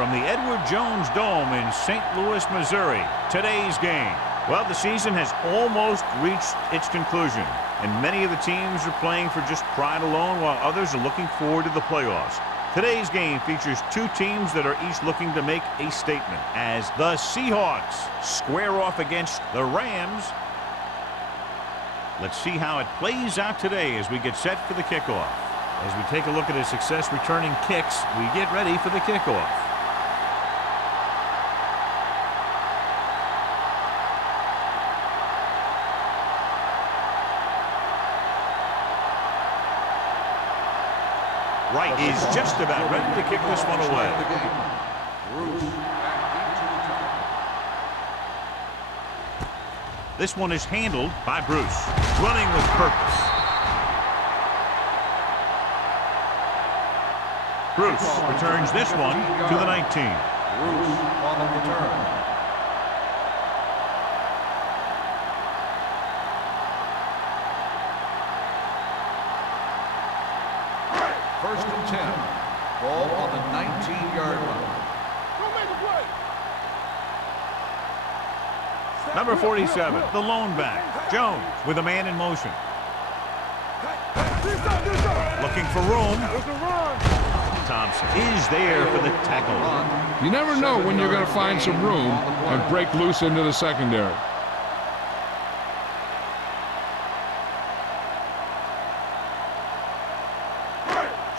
From the Edward Jones Dome in St. Louis, Missouri, today's game. Well, the season has almost reached its conclusion, and many of the teams are playing for just pride alone, while others are looking forward to the playoffs. Today's game features two teams that are each looking to make a statement, as the Seahawks square off against the Rams. Let's see how it plays out today as we get set for the kickoff. As we take a look at his success returning kicks, we get ready for the kickoff. Wright is just about ready to kick this one away. This one is handled by Bruce, running with purpose. Bruce returns this one to the 19. Bruce on the return. First and 10. Ball on the 19-yard line. Number 47, the lone back, Jones, with a man in motion. Looking for room. Thompson is there for the tackle. You never know when you're going to find some room and break loose into the secondary.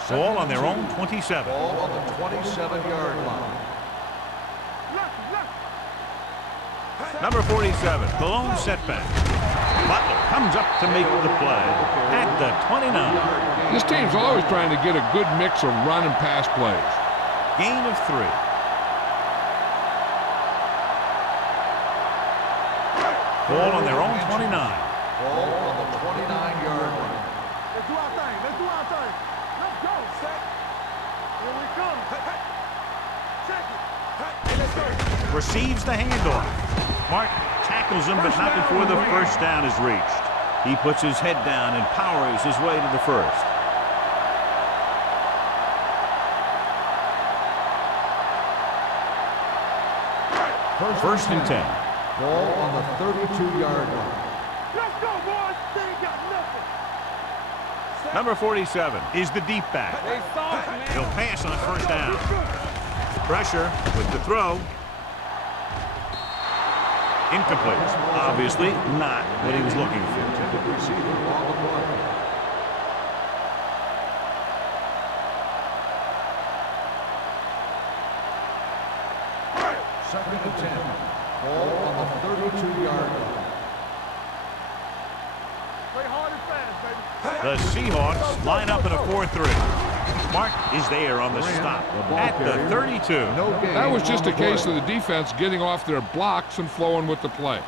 Ball on their own 27. Ball on the 27-yard line. Number 47, the lone setback. Butler comes up to make the play at the 29. This team's always trying to get a good mix of run and pass plays. Gain of 3. Ball on their own 29. Ball on the 29-yard line. Let's do our thing. Let's do our thing. Let's go, set. Here we come. Check it. Hey, let's go. Receives the handoff. Martin tackles him, but not before the first down is reached. He puts his head down and powers his way to the first. First and 10. Ball on the 32-yard line. Let's go, boys. They ain't got nothing. Number 47 is the deep back. He'll pass on first down. Pressure with the throw. Incomplete. Obviously not what he was looking for. Second and 10. Ball on the 32-yard line. Play hard and fast, baby. The Seahawks line up in a 4-3. Mark is there on the stop at the 32. That was just a case of the defense getting off their blocks and flowing with the play.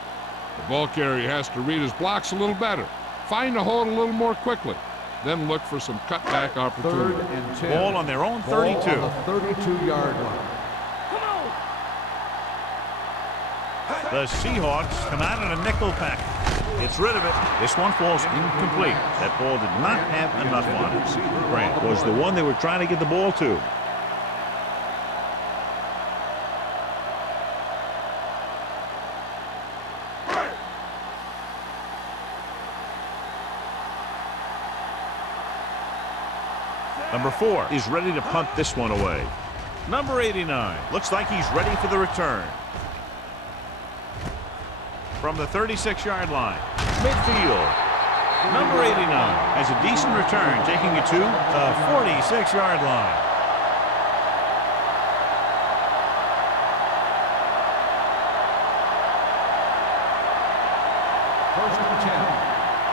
The ball carrier has to read his blocks a little better, find a hold a little more quickly, then look for some cutback opportunity. Third and 10. Ball on their own 32. Ball on the 32-yard line. The Seahawks come out in a nickel pack. Gets rid of it. This one falls incomplete. That ball did not have enough on it. Grant was the one they were trying to get the ball to. Number 4 is ready to punt this one away. Number 89 looks like he's ready for the return. From the 36-yard line, midfield. Number 89 has a decent return, taking it to the 46-yard line. First and 10.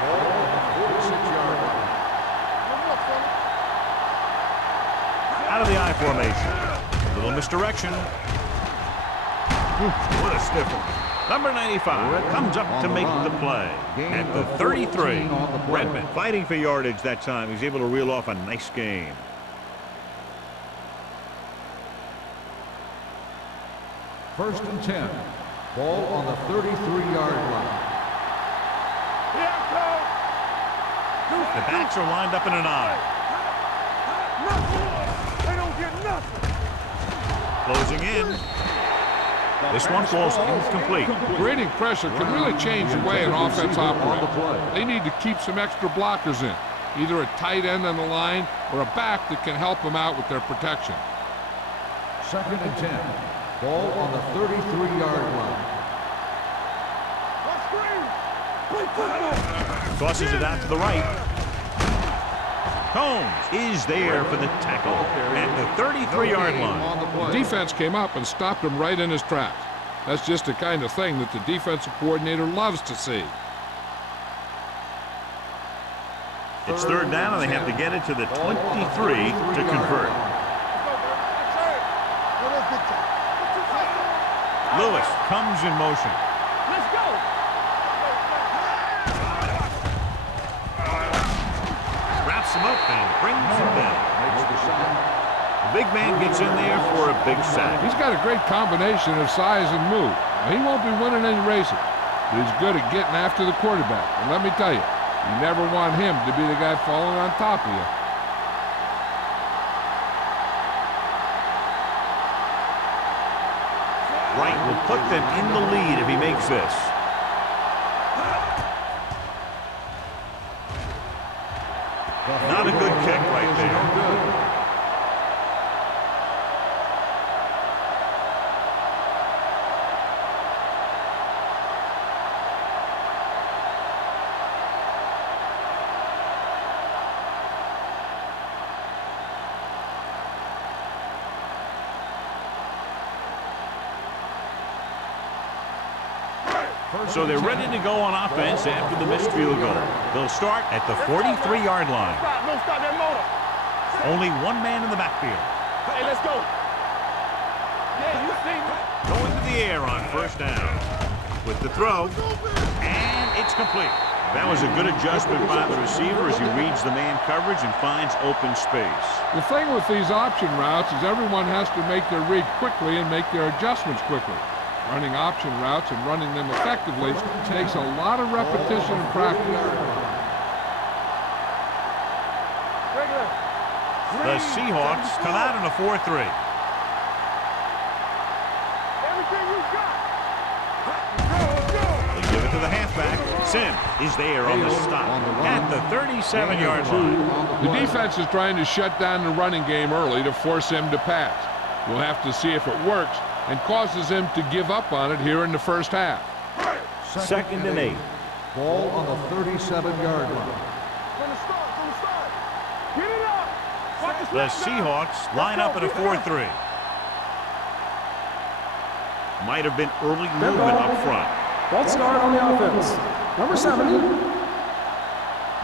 Ball on the 46-yard line. Out of the I formation. A little misdirection. What a stiffer. Number 95 comes up to make the play at the 33. Redmond fighting for yardage that time. He's able to reel off a nice gain. First and 10. Ball on the 33-yard line. The backs are lined up in an I. They don't get nothing. Closing in. This one falls incomplete. Creating pressure can really change the way an offense operates. They need to keep some extra blockers in, either a tight end on the line or a back that can help them out with their protection. 2nd and 10. Ball on the 33-yard line. Tosses it out to the right. Combs is there for the tackle at the 33-yard line. The defense came up and stopped him right in his tracks. That's just the kind of thing that the defensive coordinator loves to see. It's 3rd down, and they have to get it to the 23 to convert. Lewis comes in motion. Let's go. Wraps him up and brings him down. The big man gets in there for a big sack. He's got a great combination of size and move. Now, he won't be winning any races, but he's good at getting after the quarterback. And let me tell you, you never want him to be the guy falling on top of you. Wright will put them in the lead if he makes this. Not a good kick right there. So they're ready to go on offense after the missed field goal. They'll start at the 43-yard line. Stop that motor. Only one man in the backfield. Hey, let's go. Yeah, you see me. Going to the air on 1st down. With the throw. And it's complete. That was a good adjustment by the receiver as he reads the man coverage and finds open space. The thing with these option routes is everyone has to make their read quickly and make their adjustments quickly. Running option routes and running them effectively takes a lot of repetition and practice. The Seahawks come out in a 4-3. Everything you got. They give it to the halfback. Sim is there on the stop at the 37-yard line. The defense is trying to shut down the running game early to force him to pass. We'll have to see if it works and causes him to give up on it here in the 1st half. 2nd and 8. Ball on the 37-yard line. From the start. Get it up. The Seahawks line up at a 4-3. Might have been early movement up front. False start on the offense. Number 70.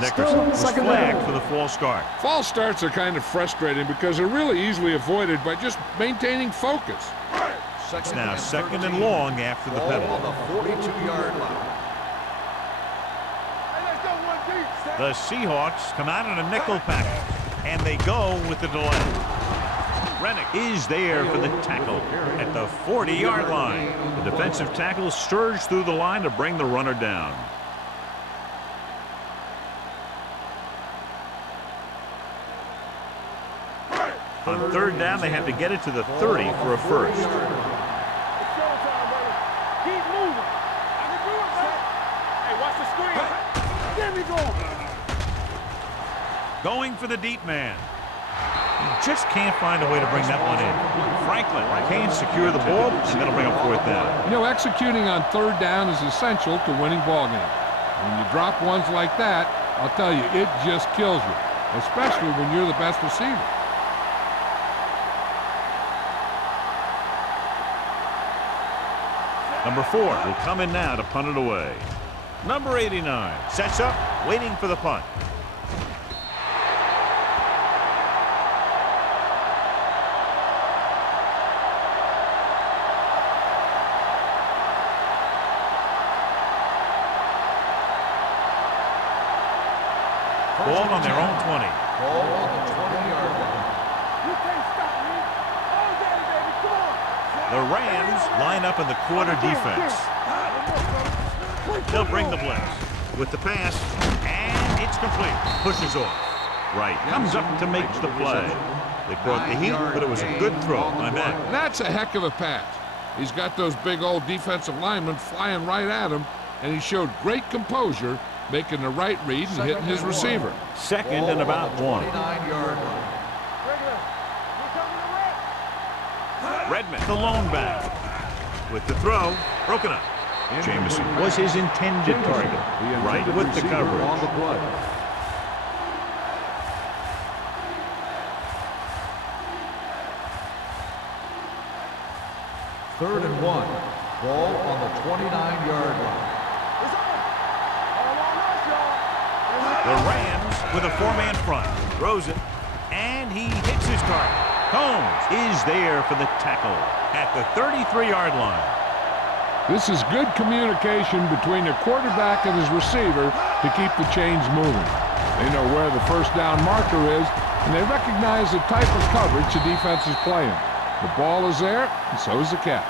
Nickerson was flagged for the false start. False starts are kind of frustrating because they're really easily avoided by just maintaining focus. It's now 2nd and long after the penalty. On the 42-yard line. Hey, let's go one deep. The Seahawks come out in a nickel package, and they go with the delay. Rennick is there for the tackle at the 40-yard line. The defensive tackle surged through the line to bring the runner down. On 3rd down, they have to get it to the 30 for a first. It's showtime, brother. Keep moving. I can do it, man. Hey, watch the screen. There we go. Going for the deep man. He just can't find a way to bring that one in. Franklin can't secure the ball, and that'll bring up 4th down. You know, executing on 3rd down is essential to winning ball games. When you drop ones like that, I'll tell you, it just kills you, especially when you're the best receiver. Number 4 will come in now to punt it away. Number 89 sets up, waiting for the punt. Ball on their own 20. Ball on the 20-yard line. You can't stop me. Oh, daddy, baby, come on. The Rams line up in the quarter defense. They'll bring the blitz with the pass, and it's complete. Pushes off. Right, comes up to make the play. They brought the heat, but it was a good throw by Mack. That's a heck of a pass. He's got those big old defensive linemen flying right at him, and he showed great composure, making the right read and hitting his receiver. Second and about 1. Redmond, the lone back. With the throw, broken up. Jameson was his intended target, right with the coverage. On the play. Third and 1. Ball on the 29-yard line. The Rams with a 4-man front. Throws it, and he hits his target. Combs is there for the tackle at the 33-yard line. This is good communication between the quarterback and his receiver to keep the chains moving. They know where the first down marker is, and they recognize the type of coverage the defense is playing. The ball is there, and so is the catch.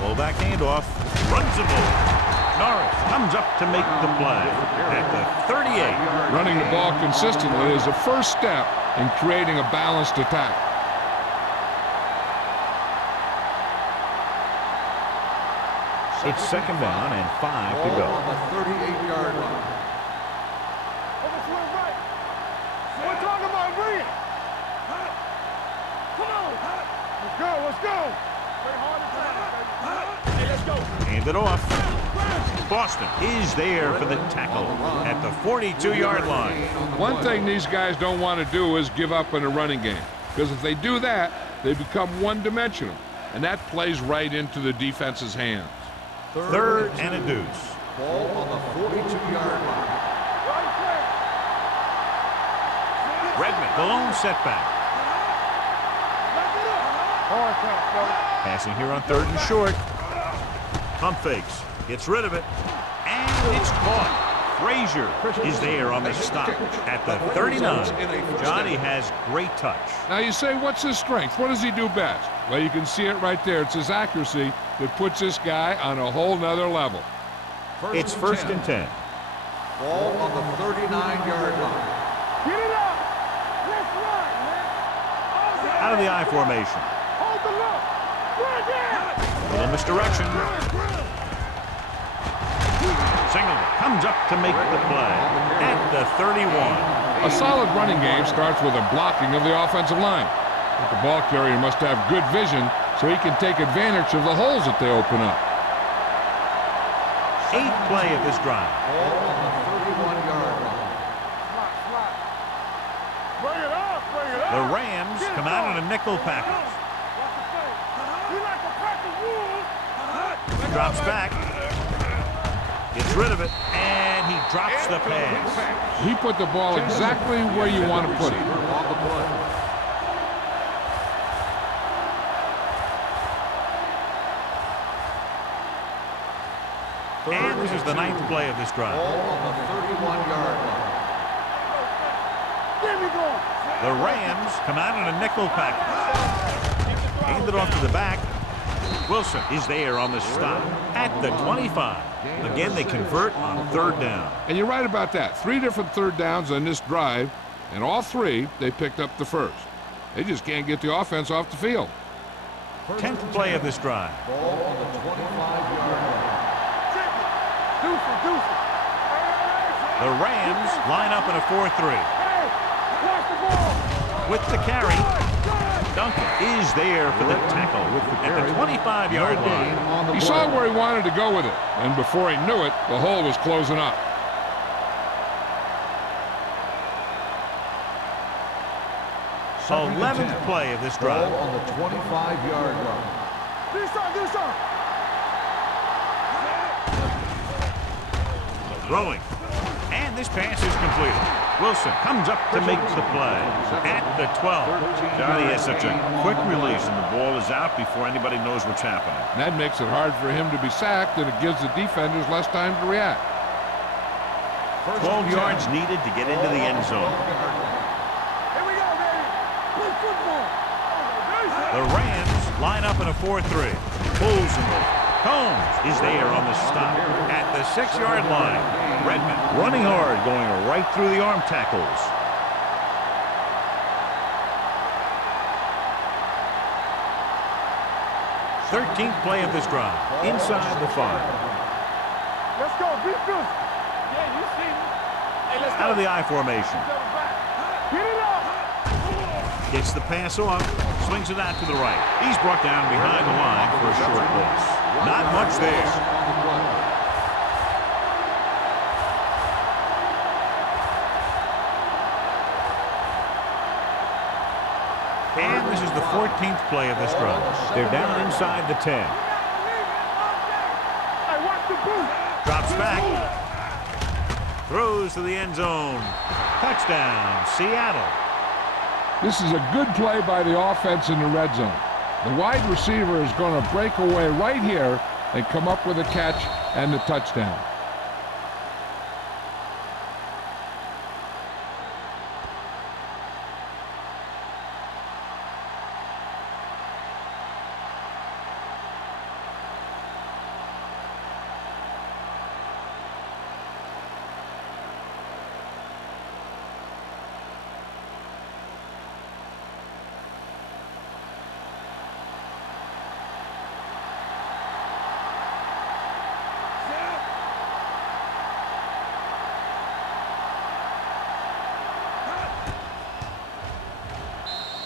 Fullback handoff, runs the ball. Norris comes up to make the play at the 38. Running the ball consistently is the first step in creating a balanced attack. It's second down and 5 to go. On the 38-yard line. We're talking about Reed. Come on. Let's go. Play hard and fast, baby. Hey, let's go. Hand it off. Boston is there for the tackle at the 42-yard line. One thing these guys don't want to do is give up in a running game, because if they do that, they become one-dimensional, and that plays right into the defense's hands. Third and a deuce. Ball on the 42-yard line. Redmond, the lone setback. Passing here on third and short. Pump fakes. Gets rid of it. And it's caught. Frazier is there on the stop at the 39. Johnny has great touch. Now you say, what's his strength? What does he do best? Well, you can see it right there. It's his accuracy that puts this guy on a whole nother level. It's first and 10. Ball on the 39-yard line. Get it up. Let's run, man. Out of the I formation. Hold the look. Run down. Little misdirection. Singleton comes up to make the play at the 31. A solid running game starts with a blocking of the offensive line. But the ball carrier must have good vision so he can take advantage of the holes that they open up. 8th play of this drive. Ball on the 31-yard line. Bring it up. Bring it up. The Rams come out in a nickel package. We like a pack of wolves. Drops back. Gets rid of it, and he drops the pass. He put the ball exactly where you want to put it. On the play. And this is the 9th play of this drive. Ball on the 31-yard line. There we go. The Rams come out in a nickel package. Hand it off to the back. Wilson is there on the stop at the 25. Again, they convert on third down. And you're right about that. 3 different third downs on this drive, and all 3, they picked up the first. They just can't get the offense off the field. 10th play of this drive. Ball on the 25-yard line. Deuce. The Rams line up in a 4-3. Hey, watch the ball. With the carry, Duncan is there for the tackle at the 25-yard line. He saw where he wanted to go with it, and before he knew it, the hole was closing up. So 11th play of this drive. Ball on the 25-yard line. Do something. Throwing. And this pass is completed. Wilson comes up to make the play at the 12. Johnny has such a quick release, and the ball is out before anybody knows what's happening. And that makes it hard for him to be sacked, and it gives the defenders less time to react. 12 yards needed to get into the end zone. Here we go, baby. Play football. The Rams line up in a 4-3. Pulls and Combs is there on the stop at the 6-yard line. Redmond running hard, going right through the arm tackles. 13th play of this drive, inside the 5. Let's go, defense. Yeah, you see me. Hey, let's go. Out of the I formation. Get it up. Gets the pass off, swings it out to the right. He's brought down behind the line for a short loss. Not much there. And this is the 14th play of this drive. They're down inside the 10. Hey, watch the boot. Drops back. Throws to the end zone. Touchdown, Seattle. This is a good play by the offense in the red zone. The wide receiver is going to break away right here and come up with a catch and the touchdown.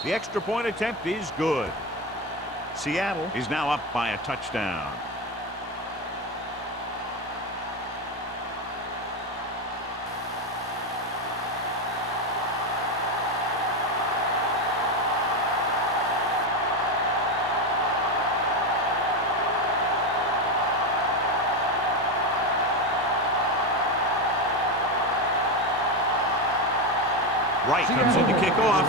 The extra point attempt is good. Seattle is now up by a touchdown. Wright comes in to kick off.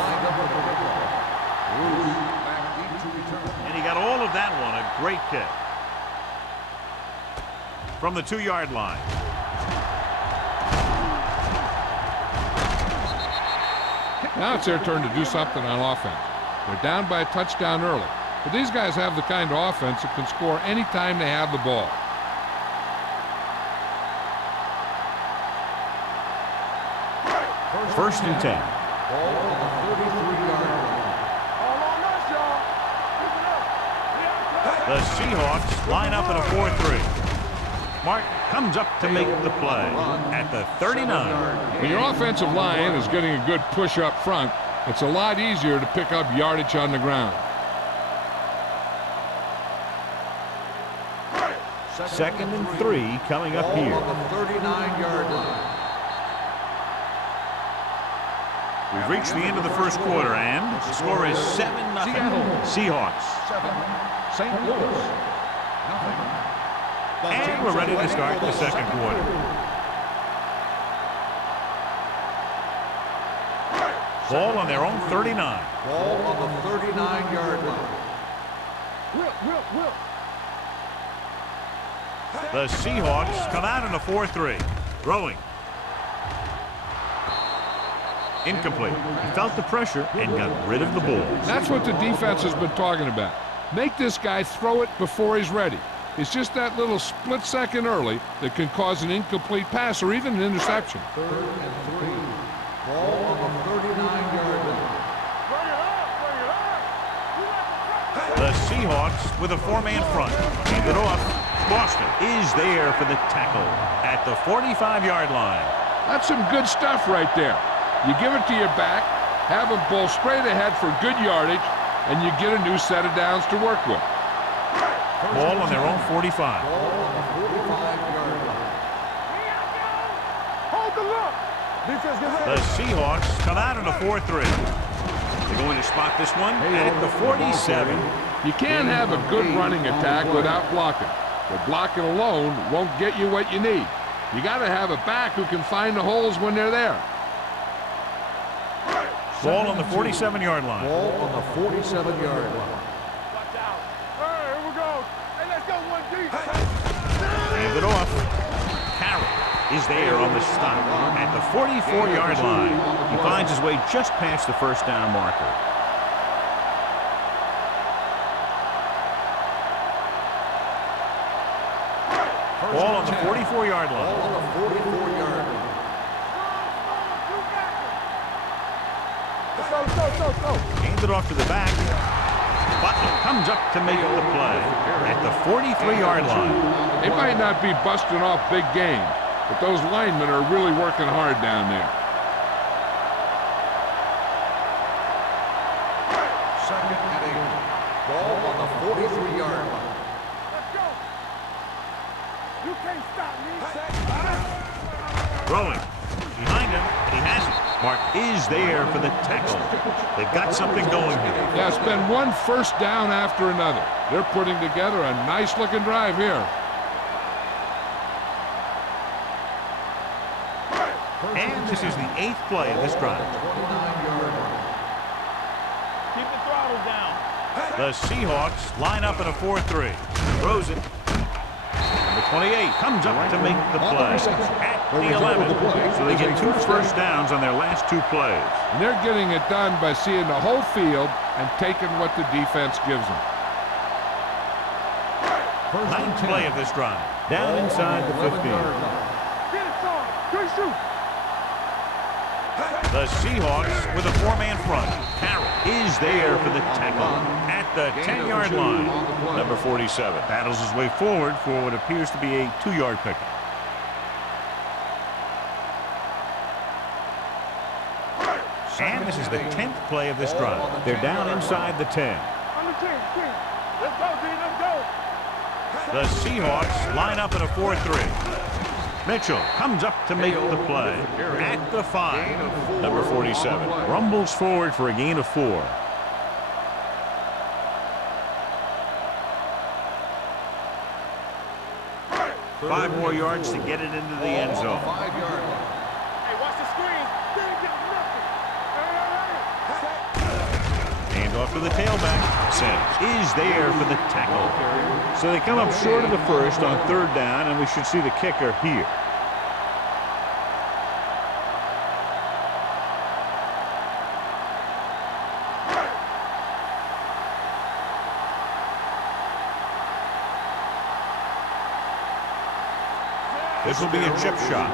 And he got all of that one. A great kick. From the 2-yard line. Now it's their turn to do something on offense. They're down by a touchdown early. But these guys have the kind of offense that can score anytime they have the ball. First and 10. Ball on the 33-yard line. All on us, y'all. Keep it up. The Seahawks line up in a 4-3. Martin comes up to make the play at the 39. When your offensive line is getting a good push up front, it's a lot easier to pick up yardage on the ground. Second and 3 coming up here. Ball on the 39-yard line. We've reached the end of the first quarter, and the score is 7-0. Seahawks. 7, St. Louis. Nothing. And we're ready to start the second quarter. Ball on their own 39. Ball on the 39-yard line. Whip. The Seahawks come out in a 4-3. Throwing. Incomplete. He felt the pressure and got rid of the ball. That's what the defense has been talking about. Make this guy throw it before he's ready. It's just that little split second early that can cause an incomplete pass or even an interception. 3rd and 3. Ball on the 39-yard line. Bring it up. The Seahawks with a 4-man front. Hand it off. Boston is there for the tackle at the 45-yard line. That's some good stuff right there. You give it to your back, have him pull straight ahead for good yardage, and you get a new set of downs to work with. Ball on their own 45. Ball on the 45-yard line. Hold the look. Defense gets The Seahawks come out in a 4-3. They're going to spot this one at the 47. You can't have a good running attack without blocking. But blocking alone won't get you what you need. You got to have a back who can find the holes when they're there. Ball on the 47-yard line. Ball on the 47-yard line. Watch out. Hey, here we go. Hey, let's go 1 deep. Hand it off. Carroll is there on the stop at the 44-yard line. He finds his way just past the first down marker. Ball on the 44-yard line. On the 44-yard line. Go. Hands it off to the back. Butler comes up to make the play at the 43-yard line. They might not be busting off big games, but those linemen are really working hard down there. Second and 8. Ball on the 43-yard line. Let's go. You can't stop me. Throwing. Behind him, and he has it. Mark is there for the tackle. They've got something going here. Yeah, it's been one first down after another. They're putting together a nice-looking drive here. And this is the 8th play of this drive. 29-yard line. Keep the throttle down. The Seahawks line up in a 4-3. Throws it. Number 28 comes up to make the play at the 11. So they get 2 first downs on their last 2 plays. And they're getting it done by seeing the whole field and taking what the defense gives them. 9th play of this drive. Down inside the 15. Get it, son. Good shoot. The Seahawks with a 4-man front. Carroll is there for the tackle at the 10-yard line. Number 47 battles his way forward for what appears to be a 2-yard pickup. And this is the 10th play of this drive. They're down inside the 10. On the 10. Let's go, D. Let's go. The Seahawks line up in a 4-3. Mitchell comes up to make the play at the 5. Number 47 rumbles forward for a gain of 4. Five more yards to get it into the end zone. 5-yard line. Hey, watch the screen. They ain't got nothing. Hand off to the tailback. Sims is there for the tackle. So they come up short of the first on 3rd down, and we should see the kicker here. This will be a chip shot.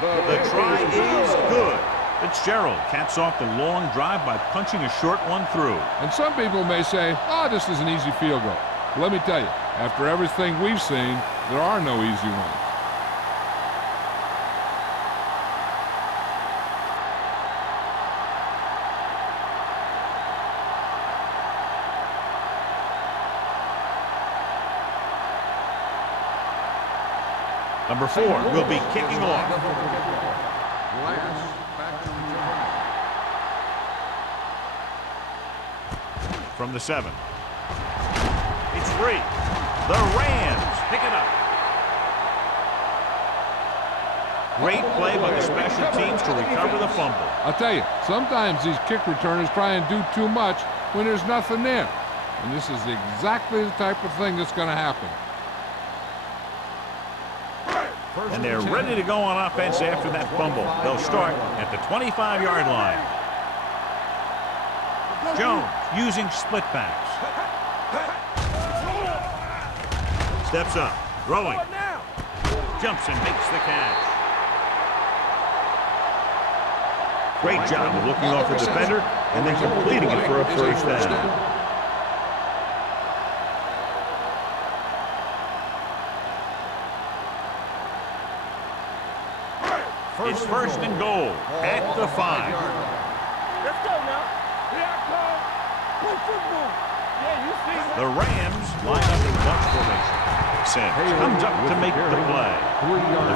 The try is good. Fitzgerald caps off the long drive by punching a short one through. And some people may say, oh, this is an easy field goal. But let me tell you, after everything we've seen, there are no easy ones. Number 4 will be kicking off. From the 7. It's free. The Rams pick it up. Great play by the special teams to recover the fumble. I'll tell you, sometimes these kick returners try and do too much when there's nothing there. And this is exactly the type of thing that's going to happen. And they're ready to go on offense after that fumble. They'll start at the 25-yard line. Jones using split backs. Steps up, throwing. Jumps and makes the catch. Great job of looking off the defender and then completing it for a first down. It's 1st and goal at the 5. Let's go now. Here I come. Play football. Yeah, you see. The Rams line up in bunch formation. Sims comes up to make the play.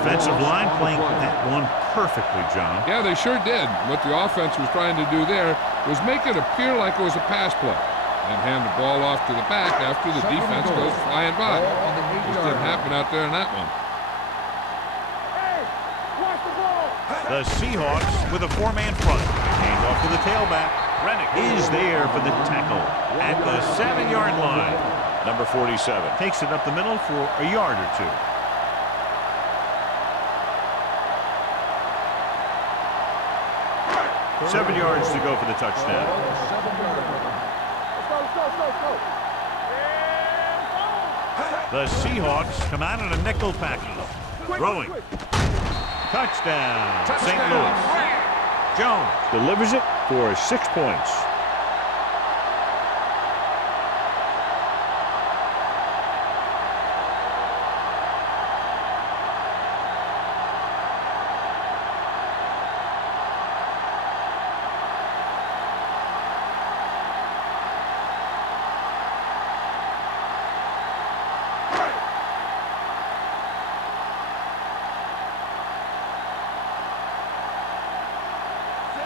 Defensive line playing that one perfectly, John. Yeah, they sure did. What the offense was trying to do there was make it appear like it was a pass play and hand the ball off to the back after the defense goes flying by. Just didn't happen out there in that one. The Seahawks with a 4-man front. Hand off to the tailback. Rennick is there for the tackle at the 7-yard line. Number 47 takes it up the middle for a yard or 2. 7 yards to go for the touchdown. The Seahawks come out in a nickel package. Throwing. Touchdown, St. Louis. Jones delivers it for 6 points.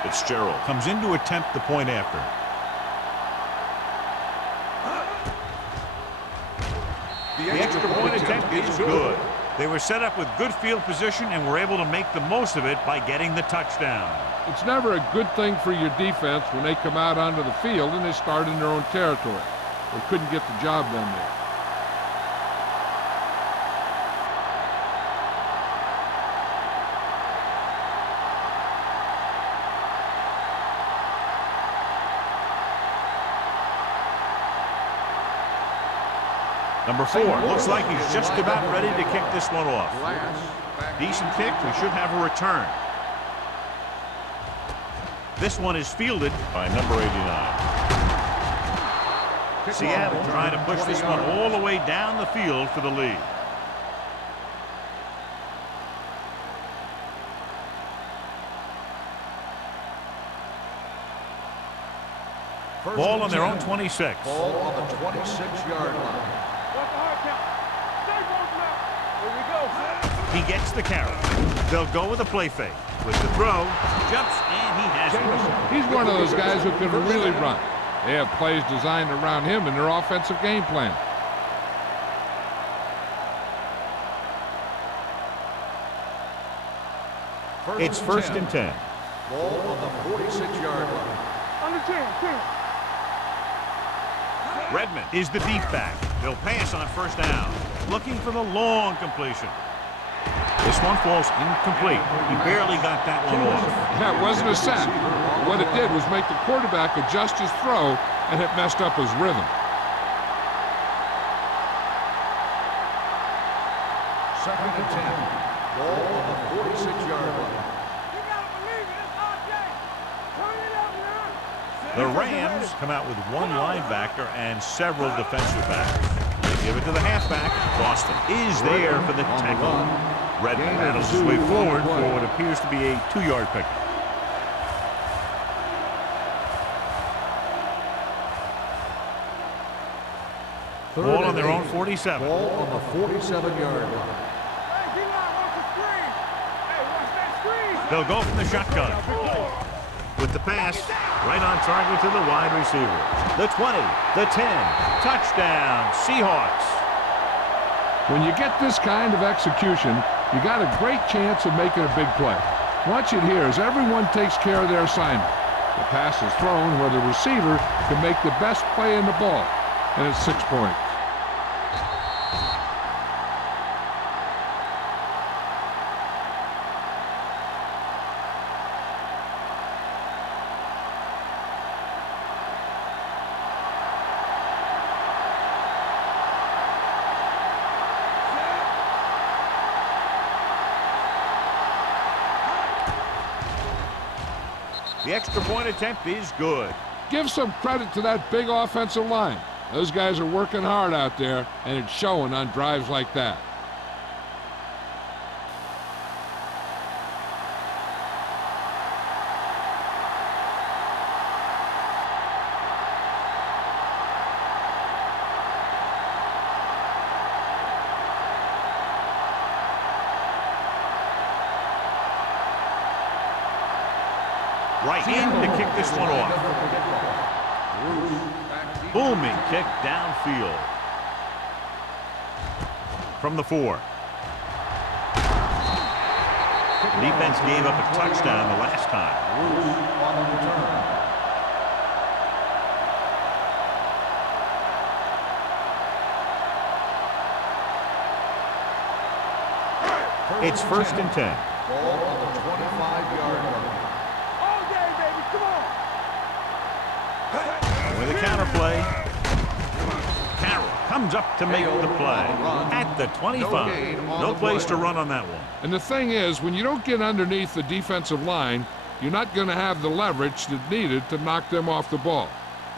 Fitzgerald comes in to attempt the point after. The extra point attempt is good. They were set up with good field position and were able to make the most of it by getting the touchdown. It's never a good thing for your defense when they come out onto the field and they start in their own territory. They couldn't get the job done there. Number 4 looks like he's just about ready to kick this one off. Decent kick. We should have a return. This one is fielded by number 89. Seattle trying to push this one all the way down the field for the lead. Ball on their own 26. Ball on the 26-yard line. He gets the carry. They'll go with a play fake. With the throw, jumps, and he has it. He's one of those guys who can really run. They have plays designed around him in their offensive game plan. It's first and 10. Ball on the 46-yard line. Under 10. Redmond is the deep back. They'll pass on first down. Looking for the long completion. This one falls incomplete. He barely got that one off. That wasn't a sack. What it did was make the quarterback adjust his throw, and it messed up his rhythm. Second and 10. Ball on the 46-yard line. The Rams come out with one linebacker and several defensive backs. They give it to the halfback. Boston is there for the tackle. Redmond battles his way forward for what appears to be a 2-yard pickup. Ball on their own 47. Ball on the 47-yard line. They'll go from the shotgun. With the pass, right on target to the wide receiver. The 20, the 10, touchdown, Seahawks. When you get this kind of execution, you got a great chance of making a big play. Watch it here as everyone takes care of their assignment. The pass is thrown where the receiver can make the best play in the ball, and it's 6 points. The extra point attempt is good. Give some credit to that big offensive line. Those guys are working hard out there, and it's showing on drives like that. Right in to kick this one off. Booming kick downfield. From the 4. The defense gave up a touchdown the last time. On the return. It's first and 10. Ball on the 25-yard line. play. Carroll comes up to make the play. At the 25. No place to run on that one. And the thing is, when you don't get underneath the defensive line, you're not going to have the leverage that's needed to knock them off the ball.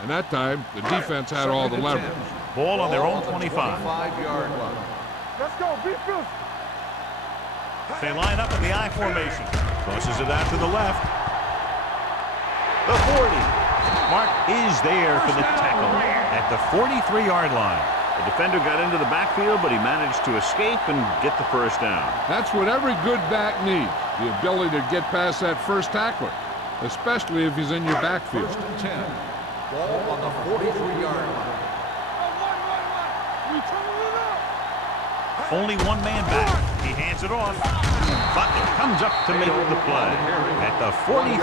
And that time, the defense had all the leverage. Ball on their own 25. 25-yard line. Let's go. Be physical. They line up in the I formation. Crosses it out to the left. The 40. Mark is there for the tackle at the 43-yard line. The defender got into the backfield, but he managed to escape and get the first down. That's what every good back needs, the ability to get past that first tackler, especially if he's in your backfield. 1st and 10. Ball on the 43-yard line. We turning it up. Only one man back. He hands it off. Butler comes up to make the play at the 43.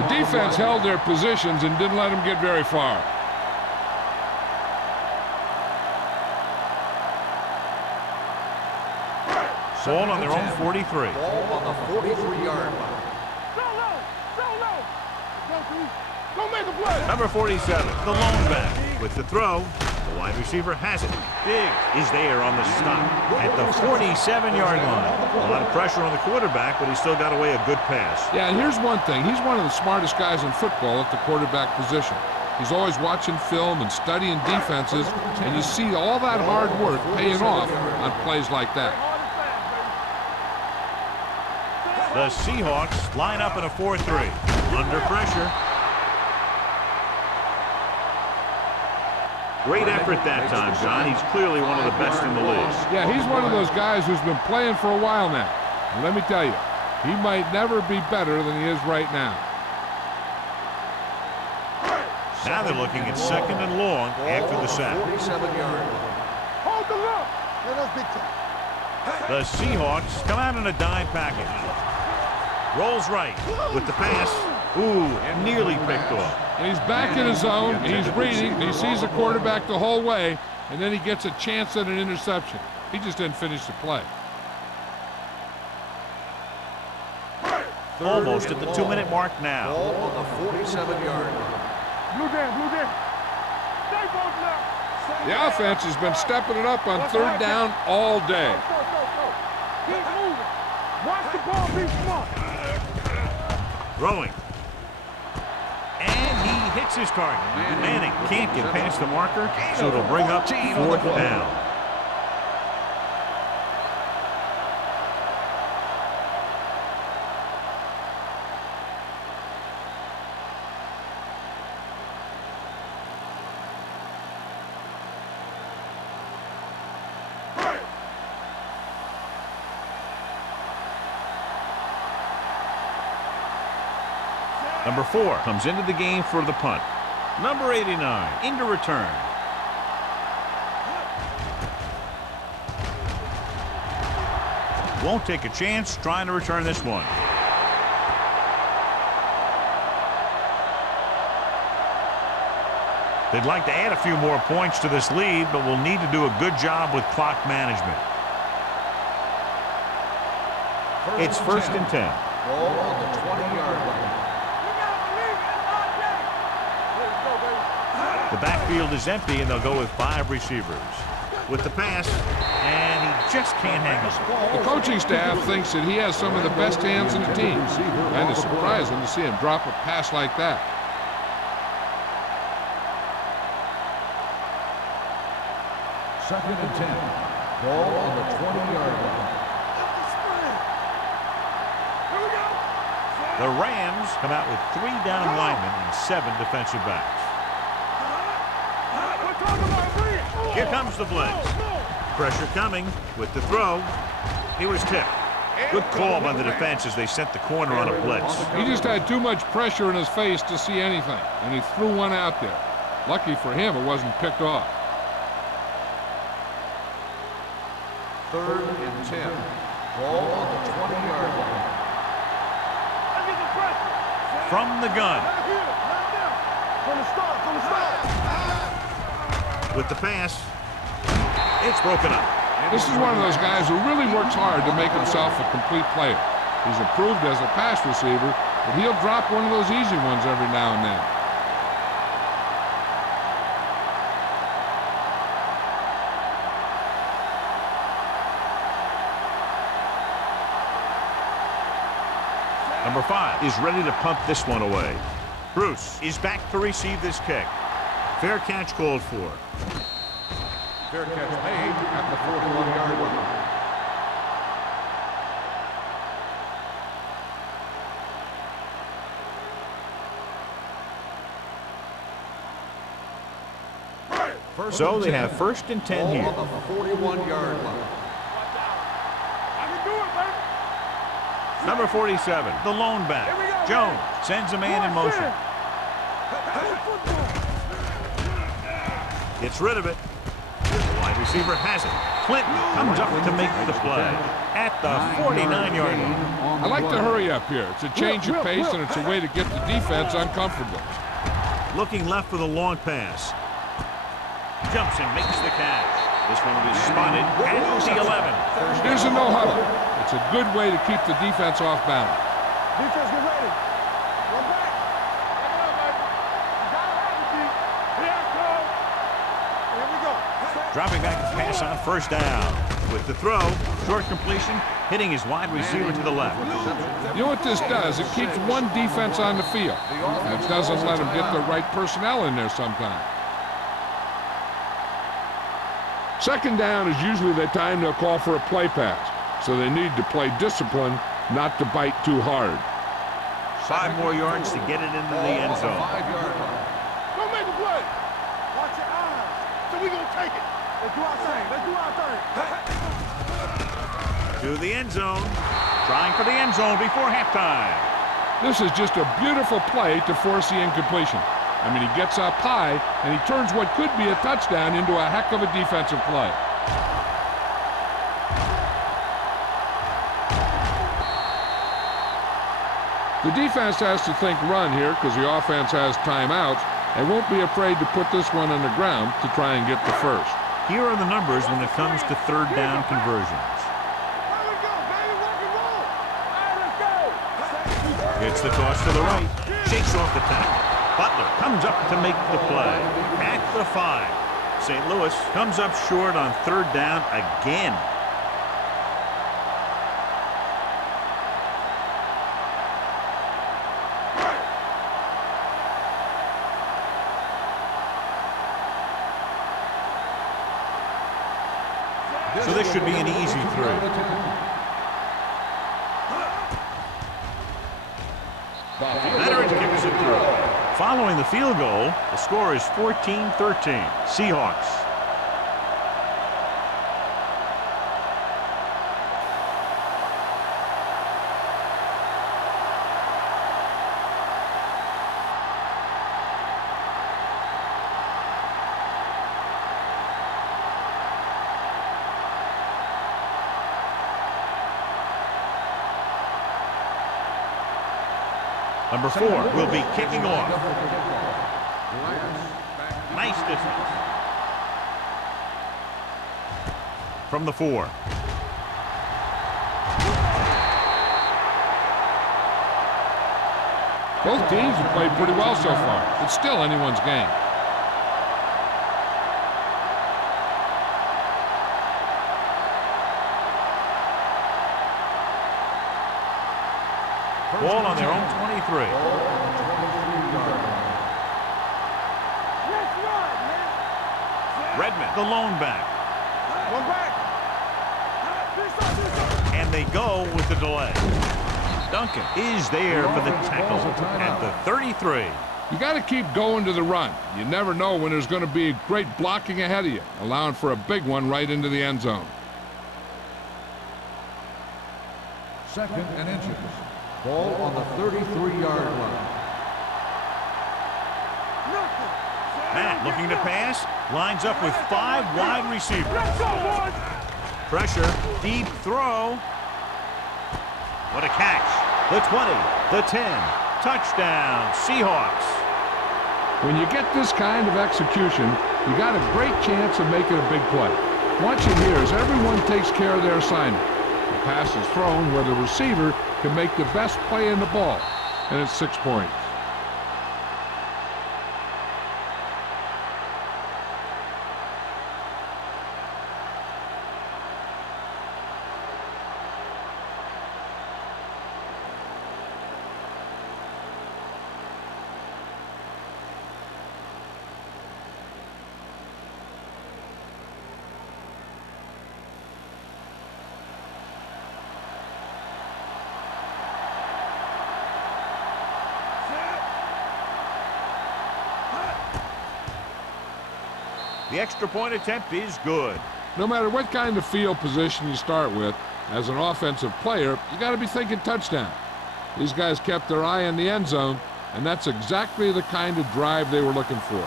The defense held their positions and didn't let them get very far. Ball on their own 43. Ball on the 43-yard line. Don't make a play. Number 47, the lone back. With the throw, the wide receiver has it. Diggs is there on the stop at the 47-yard line. A lot of pressure on the quarterback, but he still got away a good pass. Yeah, and here's one thing. He's one of the smartest guys in football at the quarterback position. He's always watching film and studying defenses, and you see all that hard work paying off on plays like that. The Seahawks line up in a 4-3. Under pressure. Great effort that time, John. He's clearly one of the best in the league. Yeah, he's one of those guys who's been playing for a while now. And let me tell you, he might never be better than he is right now. Now they're looking at 2nd and long after the sack. 47-yard line. Hold the look. Let us big time. The Seahawks come out in a dime package. Rolls right with the pass. Ooh, nearly picked off. And he's back in his zone. He's reading. He sees the quarterback the whole way, and then he gets a chance at an interception. He just didn't finish the play. Almost at the 2-minute mark now. Ball on the 47-yard line. Blue down. Stay focused now. The offense has been stepping it up on 3rd down all day. Go. Keep moving. Watch the ball be smart. Throwing. And he hits his target. Manning can't get past the marker, so it'll bring up 4th down. Number 4 comes into the game for the punt. Number 89 into return. Won't take a chance trying to return this one. They'd like to add a few more points to this lead, but will need to do a good job with clock management. It's 1st and 10. Ball on the 20-yard line. The backfield is empty, and they'll go with 5 receivers. With the pass, and he just can't hang on. The coaching staff thinks that he has some of the best hands in the team, and it's surprising to see him drop a pass like that. Second and 10. Ball on the 20-yard line. The Rams come out with 3 down linemen and 7 defensive backs. Here comes the blitz. Pressure coming with the throw. He was tipped. Good call by the defense as they sent the corner on a blitz. He just had too much pressure in his face to see anything, and he threw one out there. Lucky for him, it wasn't picked off. 3rd and 10. Ball on the 20-yard line. From the gun. From the start. With the pass, it's broken up. This is one of those guys who really works hard to make himself a complete player. He's improved as a pass receiver, but he'll drop one of those easy ones every now and then. 5 is ready to punt this one away. Bruce is back to receive this kick. Fair catch called for. Fair catch made at the 41-yard line. So they have 1st and 10 here. On the 41-yard line. I can do it, baby. Number 47, the lone back. Here we go, Jones sends a man in motion. Gets rid of it. Wide receiver has it. Clinton comes up to make the play at the 49-yard line. I like to hurry up here. It's a change of pace, and it's a way to get the defense uncomfortable. Looking left for the long pass. Jumps and makes the catch. This one will be spotted at the 11. Here's a no huddle. It's a good way to keep the defense off balance. Defense, get ready. Go back. Back it up, baby. You got it right, G. Here I come. Here we go. Dropping back to pass on 1st down. With the throw, short completion, hitting his wide receiver to the left. You know what this does? It keeps one defense on the field. And it doesn't let them get the right personnel in there sometimes. 2nd down is usually the time they'll call for a play pass. So they need to play discipline, not to bite too hard. 5 more yards to get it into the end zone. 5-yard line. Don't make a play. Watch your eyes. So we gonna take it. Let's do our thing. Let's do our thing. To the end zone. Trying for the end zone before halftime. This is just a beautiful play to force the incompletion. I mean, he gets up high, and he turns what could be a touchdown into a heck of a defensive play. The defense has to think run here because the offense has timeouts and won't be afraid to put this one on the ground to try and get the first. Here are the numbers when it comes to 3rd down conversions. There we go, baby. Rock and roll. All right, let's go. Hits the toss to the right. Shakes off the tackle. Butler comes up to make the play at the 5. St. Louis comes up short on 3rd down again. So this should be an easy throw. Veteran kicks it through. Following the field goal, the score is 14-13. Seahawks. Number 4 will be kicking off. Nice distance. From the 4. Both teams have played pretty well so far. It's still anyone's game. Ball on their own 23. Let's run, man. Redmond, the lone back. Go back. And they go with the delay. Duncan is there for the tackle at the 33. You got to keep going to the run. You never know when there's going to be great blocking ahead of you, allowing for a big one right into the end zone. 2nd and inches. Ball on the 33-yard line. Matt looking to pass. Lines up with 5 wide receivers. Let's go, boys. Pressure. Deep throw. What a catch. The 20. The 10. Touchdown. Seahawks. When you get this kind of execution, you got a great chance of making a big play. Watch it here as everyone takes care of their assignment. The pass is thrown where the receiver can make the best play in the ball, and it's 6 points. The extra point attempt is good. No matter what kind of field position you start with, as an offensive player, you got to be thinking touchdown. These guys kept their eye on the end zone, and that's exactly the kind of drive they were looking for.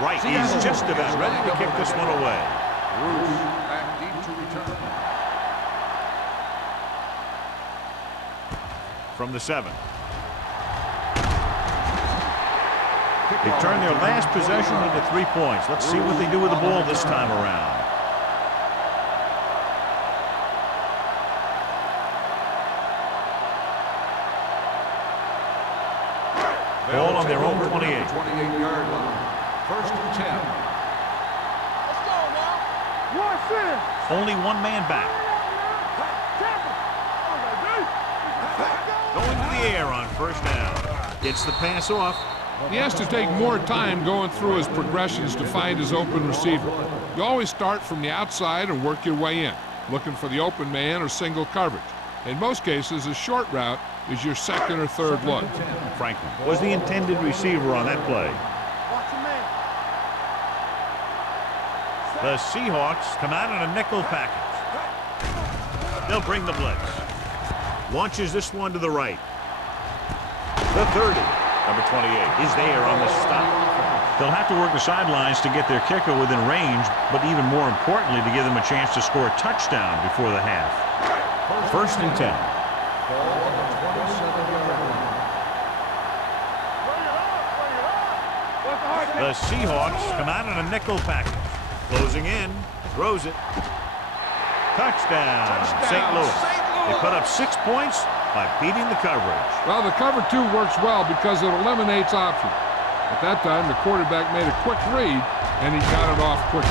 Right, he's just about ready to kick this one away. Bruce back deep to return. From the 7. They turned their last possession into 3 points. Let's see what they do with the ball this time around. Ball on their own 28. 28-yard line. First and 10. Let's go now. Watch this. Only one man back. Going to the air on first down. Gets the pass off. He has to take more time going through his progressions to find his open receiver. You always start from the outside and work your way in, looking for the open man or single coverage. In most cases, a short route is your second or third look. Franklin was the intended receiver on that play. Watch your man. The Seahawks come out in a nickel package. They'll bring the blitz. Launches this one to the right. The 30. Number 28 is there on the stop. They'll have to work the sidelines to get their kicker within range, but even more importantly, to give them a chance to score a touchdown before the half. First and 10. Ball on the 27-yard line. The Seahawks come out in a nickel package. Closing in. Throws it. Touchdown. St. Louis. They put up 6 points by beating the coverage. Well, the cover 2 works well because it eliminates options. At that time, the quarterback made a quick read, and he got it off quickly.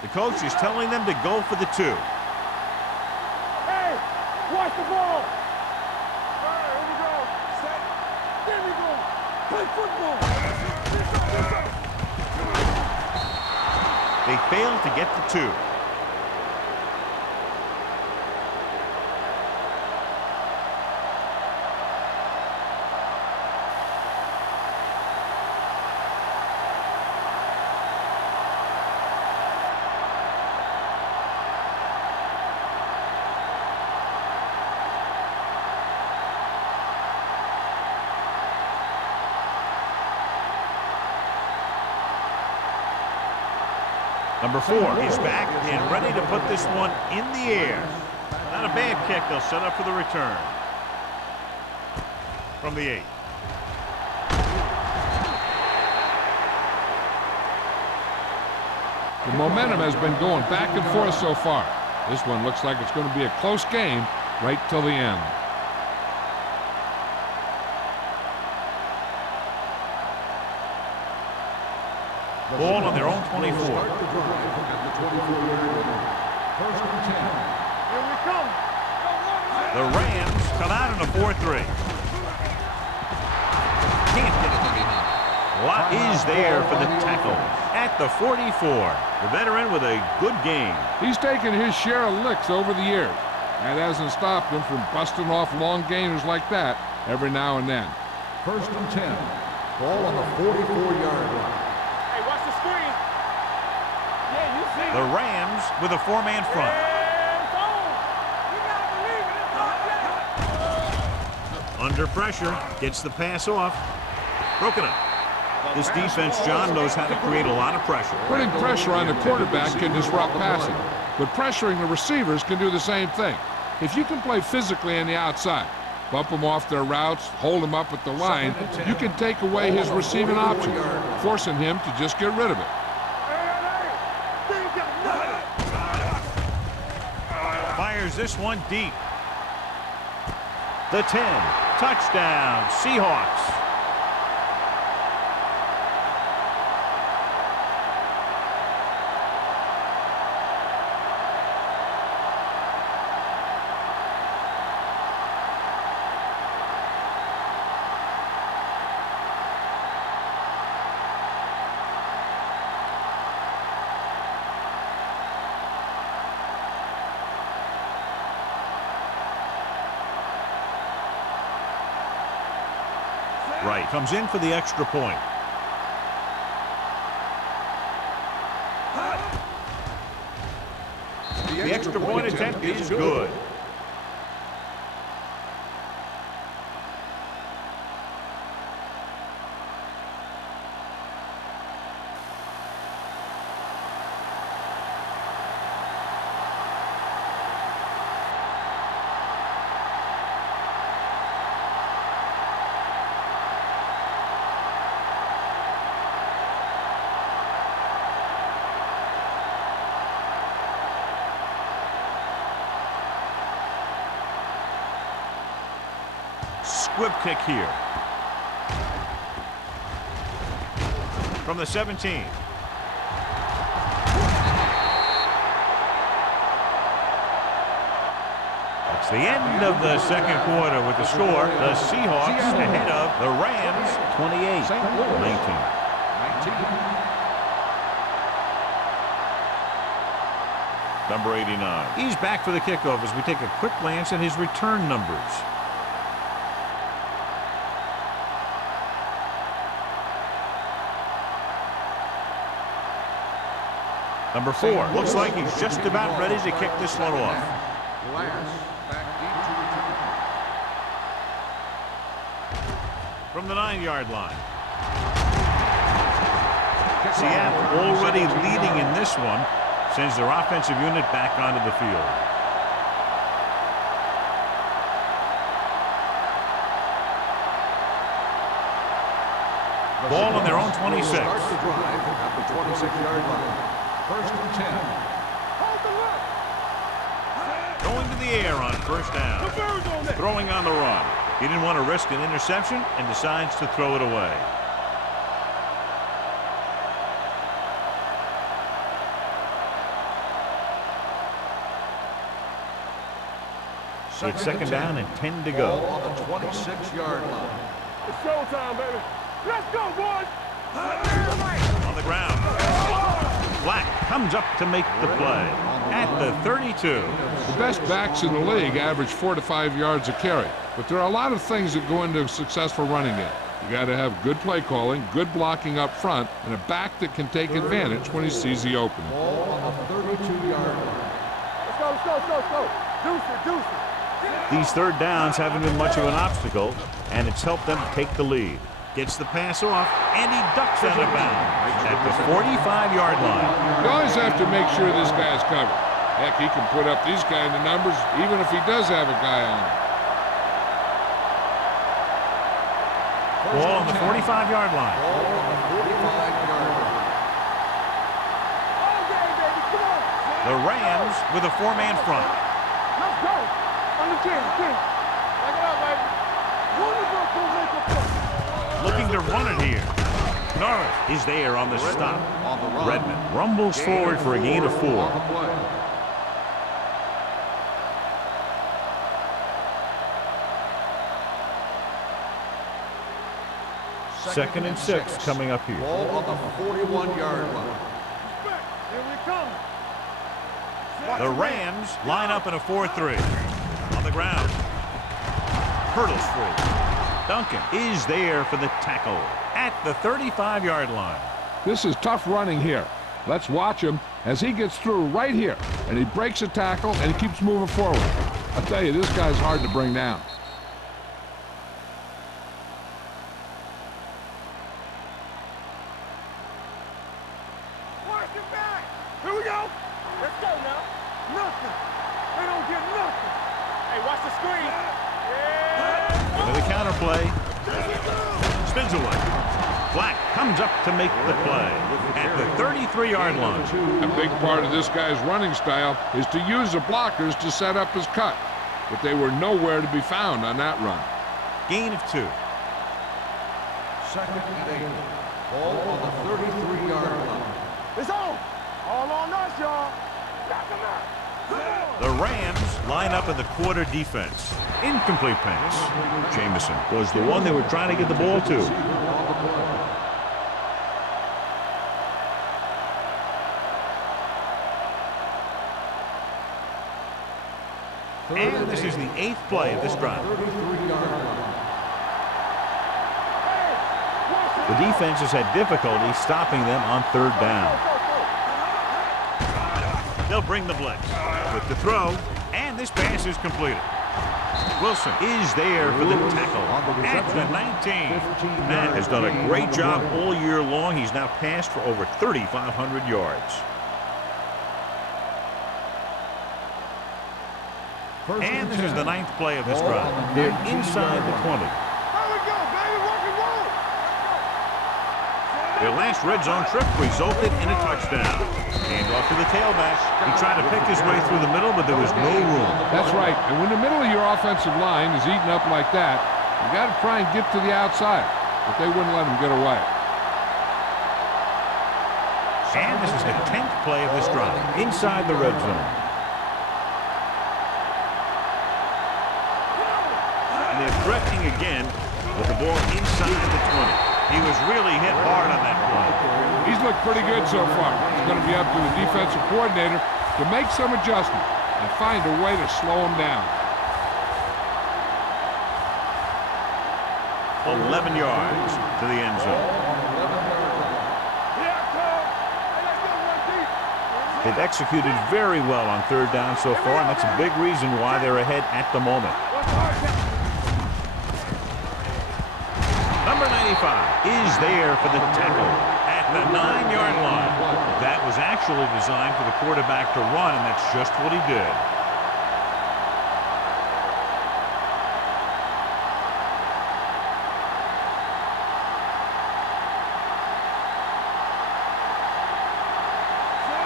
The coach is telling them to go for the 2. Hey, watch the ball. All right, here we go. Set. There we go. Play football. They failed to get the 2. Number 4 is back and ready to put this one in the air. Not a bad kick. They'll set up for the return. From the 8. The momentum has been going back and forth so far. This one looks like it's going to be a close game right till the end. Ball on their own 24. First and 10. Here we come. The Rams come out in a 4-3. Can't get it to be done. Watt is there for the tackle at the 44. The veteran with a good game. He's taken his share of licks over the years. That hasn't stopped him from busting off long gainers like that every now and then. First and 10. Ball on the 44-yard line. Hey, watch the screen. Yeah, you see. The Rams with a 4-man front. Under pressure, gets the pass off. Broken up. This defense, John, knows how to create a lot of pressure. Putting pressure on the quarterback can disrupt passing, but pressuring the receivers can do the same thing. If you can play physically on the outside, bump them off their routes, hold them up at the line, you can take away his receiving option, forcing him to just get rid of it. this one deep. The 10. Touchdown, Seahawks. Right, comes in for the extra point. The extra point attempt is good. Squib kick here. From the 17. It's the end of the second quarter with the score. The Seahawks ahead of the Rams 28-19. Number 89. He's back for the kickoff as we take a quick glance at his return numbers. Number 4. Looks like he's just about ready to kick this one off. From the 9-yard line. Seattle already leading in this one. Sends their offensive unit back onto the field. Ball on their own 26. Start the drive at the 26-yard line. First and 10. Going to the air on first down. Throwing on the run. He didn't want to risk an interception and decides to throw it away. It's second down and 10 to go. Ball on the 26-yard line. It's showtime, baby. Let's go, boys. On the ground. Black comes up to make the play at the 32. The best backs in the league average 4 to 5 yards a carry, but there are a lot of things that go into a successful running game. You got to have good play calling, good blocking up front, and a back that can take advantage when he sees the opening. Ball on the 32-yard line. Let's go. Deuce it. These third downs haven't been much of an obstacle, and it's helped them take the lead. Gets the pass off, and he ducks out of bounds at the 45-yard line. You always have to make sure this guy is covered. Heck, he can put up these kind of numbers even if he does have a guy on him. Ball on the 45-yard line. Ball on the 45-yard line. The Rams with a 4-man front. Let's go. On the 10. Back it up, baby. Looking to run it here. Norris is there on the stop. On the run. Redmond rumbles forward for a gain of 4. On the play. Second and 6 coming up here. Ball on the 41-yard line. Here we come. The Rams line up in a 4-3. On the ground. Hurdles free. Duncan is there for the tackle at the 35-yard line. This is tough running here. Let's watch him as he gets through right here, and he breaks a tackle, and he keeps moving forward. I tell you, this guy's hard to bring down. Watch it back. Here we go. Let's go now. Nothing. They don't get nothing. Hey, watch the screen. To the counter play. Spins away. Flack comes up to make the play at the 33-yard line. A big part of this guy's running style is to use the blockers to set up his cut, but they were nowhere to be found on that run. Gain of 2. 2nd and 8. Ball on the 33-yard line. It's on. All on us, y'all. Knock him out. The Rams line up in the quarter defense. Incomplete pass. Jamison was the one they were trying to get the ball to. And this is the 8th play of this drive. The defense has had difficulty stopping them on 3rd down. They'll bring the blitz with the throw, and this pass is completed. Wilson is there for the tackle at the 19. Matt has done a great job all year long. He's now passed for over 3,500 yards. And this is the 9th play of this drive. They're inside the 20. There we go, baby. Rock and roll. Their last red zone trip resulted in a touchdown. Hand off to the tailback. He tried to pick his way through the middle, but there was no room. That's right. And when the middle of your offensive line is eaten up like that, you got to try and get to the outside. But they wouldn't let him get away. And this is the 10th play of this drive. Inside the red zone. And they're threatening again with the ball inside the 20. He was really hit hard on that play. He's looked pretty good so far. It's going to be up to the defensive coordinator to make some adjustments and find a way to slow him down. 11 yards to the end zone. They've executed very well on 3rd down so far, and that's a big reason why they're ahead at the moment. Number 95 is there for the tackle at the 9-yard line. That was actually designed for the quarterback to run, and that's just what he did.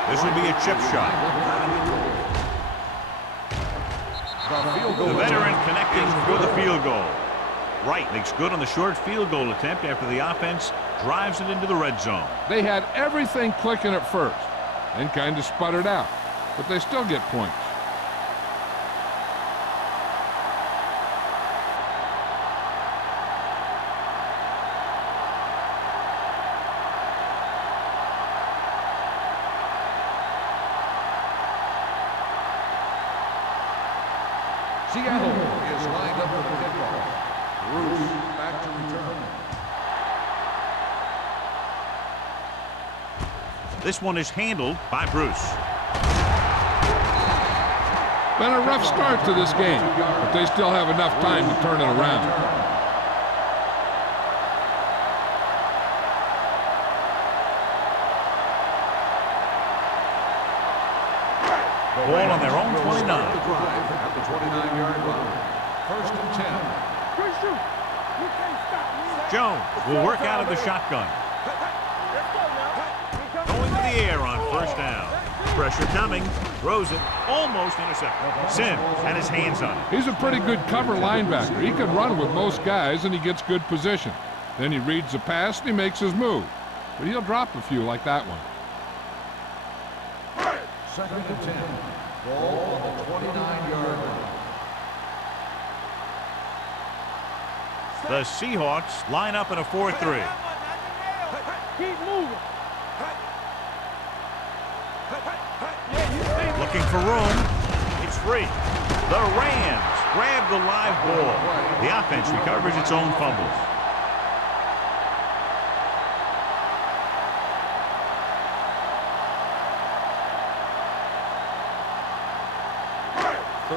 This will be a chip shot. The veteran connecting for the field goal. Wright makes good on the short field goal attempt after the offense drives it into the red zone. They had everything clicking at first and kind of sputtered out, but they still get points. Seattle is lined up for the kickoff. Bruce back to return. This one is handled by Bruce. Been a rough start to this game, but they still have enough time to turn it around. Ball on their own 29. At the 29-yard line. 1st and 10. Jones will work out of the shotgun. Going to the air on 1st down. Pressure coming. Throws it. Almost intercepted. Sim had his hands on it. He's a pretty good cover linebacker. He can run with most guys, and he gets good position. Then he reads the pass, and he makes his move. But he'll drop a few like that one. 2nd and 10. Ball on the 29-yard line. The Seahawks line up in a 4-3. Keep moving. Looking for room. It's free. The Rams grab the live ball. The offense recovers its own fumbles.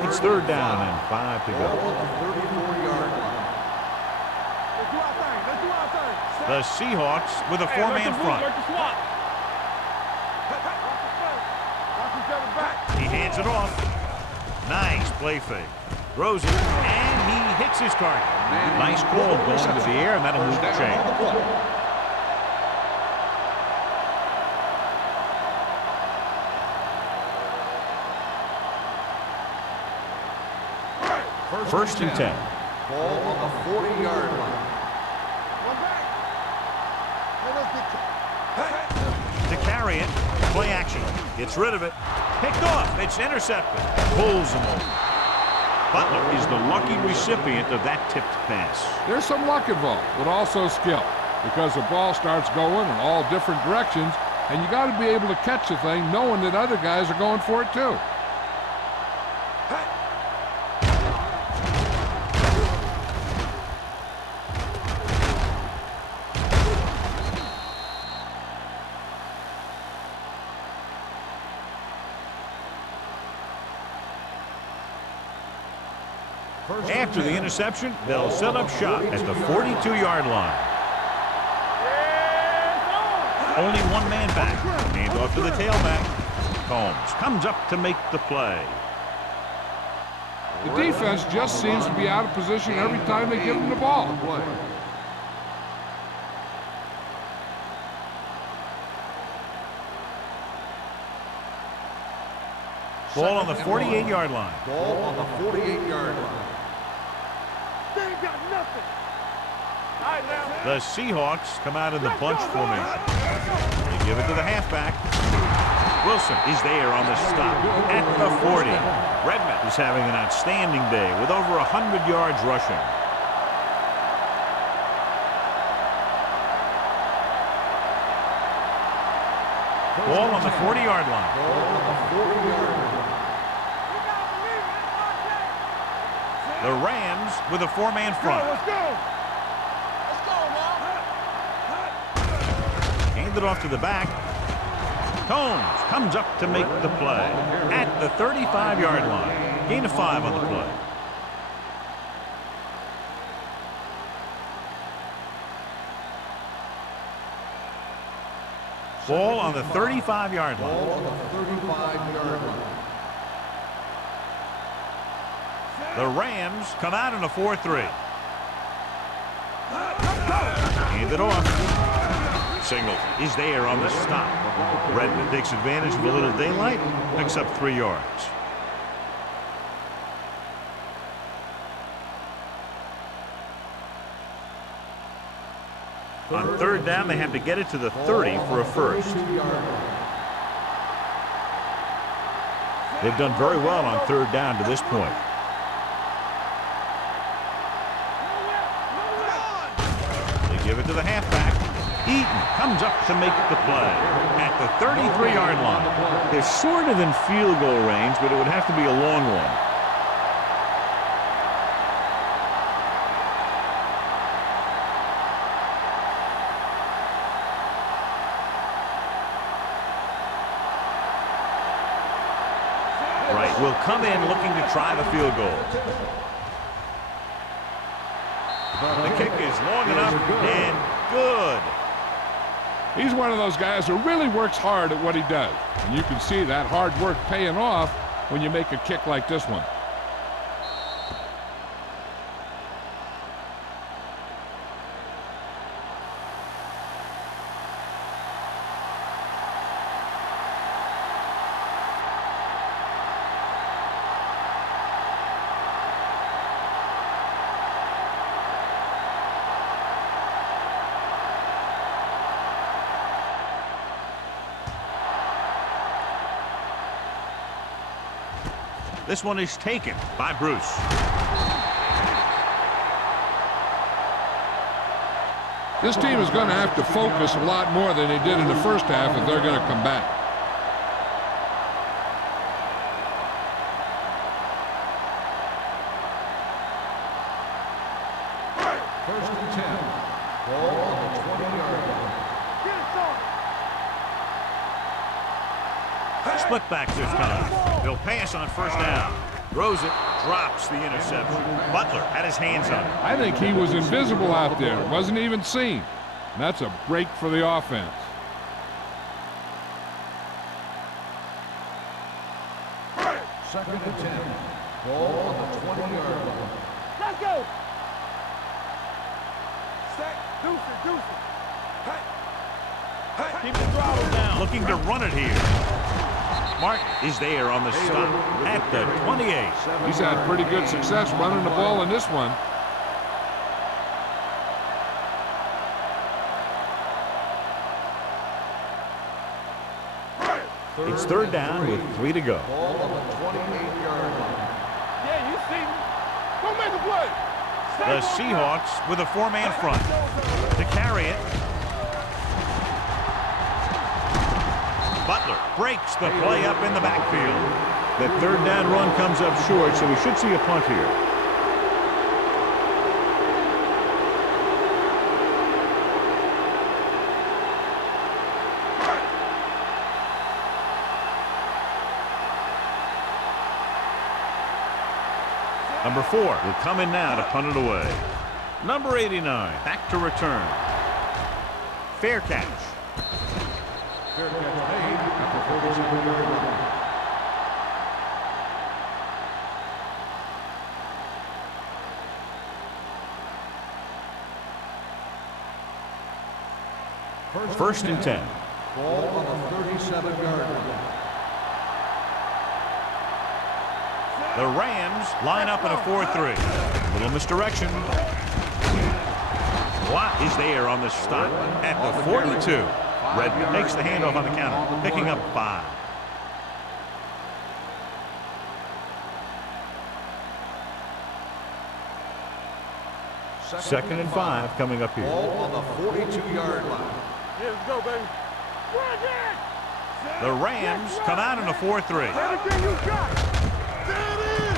It's 3rd down and 5 to go. Ball on the 34-yard line. Let's do our thing. Let's do our thing. The Seahawks with a 4-man front. Work the swap. Watch each other back. He hands it off. Nice play fake. Throws it, and he hits his target. Nice call going to the air, and that'll move the chain. First and 10. Ball on the 40-yard line. One back. Let us get To carry it, play action. Gets rid of it. Picked off. It's intercepted. Pulls him over. Butler is the lucky recipient of that tipped pass. There's some luck involved, but also skill, because the ball starts going in all different directions, and you got to be able to catch the thing knowing that other guys are going for it too. After the interception, they'll set up shop at the 42-yard line. Only one man back. Hand off to the tailback. Combs comes up to make the play. The defense just seems to be out of position every time they give them the ball. Ball on the 48-yard line. Ball on the 48-yard line. They ain't got nothing. All right, now. The Seahawks come out in the bunch formation. They give it to the halfback. Wilson is there on the stop at the 40. Redmond is having an outstanding day with over 100 yards rushing. Ball on the 40-yard line. Ball on the 40-yard line. The Rams with a four-man front. Let's go. Let's go now. Hand it off to the back. Combs comes up to make the play at the 35-yard line. Gain of 5 on the play. Ball on the 35-yard line. Ball on the 35-yard line. The Rams come out in a 4-3. Hand it off. Singleton is there on the stop. Redmond takes advantage of a little daylight, picks up 3 yards. On third down, they have to get it to the 30 for a first. They've done very well on third down to this point. They give it to the halfback. Eaton comes up to make the play at the 33-yard line. They're sort of in field goal range, but it would have to be a long one. Right, will come in looking to try the field goal. The kick is long enough and good. He's one of those guys who really works hard at what he does. And you can see that hard work paying off when you make a kick like this one. This one is taken by Bruce. This team is going to have to focus a lot more than they did in the first half if they're going to come back. First and 10. Ball on the 20-yard line. Get it started. Split back this time. They'll pass on first down. Throws it, drops the interception. Butler had his hands on it. I think he was invisible out there. Wasn't even seen. And that's a break for the offense. Second and 10. Ball on the 20-yard line. Let's go. Set. Deuce it. Hey. Keep the throttle down. Looking to run it here. Martin is there on the stop at the 28. He's had pretty good success running the ball in this one. It's third down with 3 to go. Ball on the 28-yard line. Yeah, you see me. Go make a play. The Seahawks with a 4-man front. To carry it. Butler breaks the play up in the backfield. That third down run comes up short, so we should see a punt here. Number 4 will come in now to punt it away. Number 89 back to return. Fair catch. Fair catch made at the 47-yard line. First and 10. Ball on the 37-yard line. The Rams line up in a 4-3. Little misdirection. Watt is there on the stop at the 42. Redmond makes the handoff on the counter, picking up 5. Second and 5 coming up here. Ball on the 42-yard line. Yeah, let's go, baby. Run it! The Rams come out in a 4-3. Everything you got. There it is.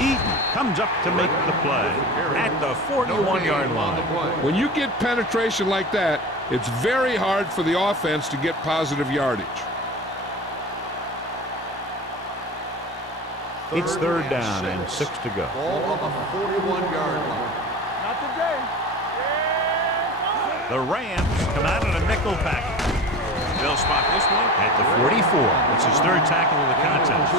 Eaton comes up to make the play at the 41-yard line. When you get penetration like that, it's very hard for the offense to get positive yardage. It's third down and 6 to go. Ball on the 41-yard line. Not today. The Rams come out in a nickel package. They'll spot this one at the 44. It's his third tackle of the contest.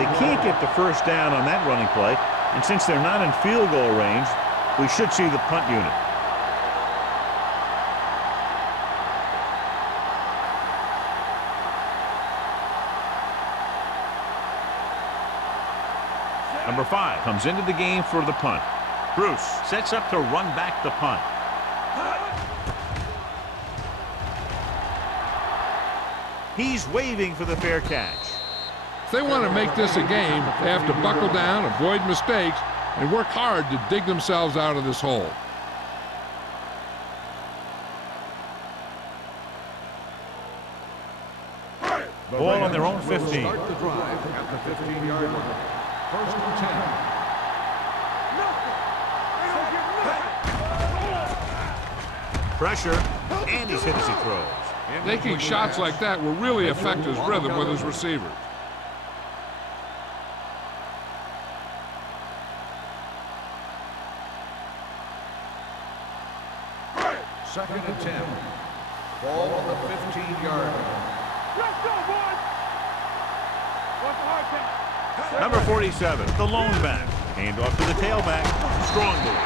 They can't get the first down on that running play, and since they're not in field goal range, we should see the punt unit. Number 5 comes into the game for the punt. Bruce sets up to run back the punt. He's waving for the fair catch. If they want to make this a game, they have to buckle down, avoid mistakes, and work hard to dig themselves out of this hole. Ball on their own 15. Start the drive at the 15-yard line. First and 10. Pressure, and he's hit as he throws. Taking shots like that will really affect his rhythm with his receivers. Second and 10. Ball on the 15-yard line. Let's go, boys. What's the hard pass? Number 47, the lone back. Hand off to the tailback. Strong move.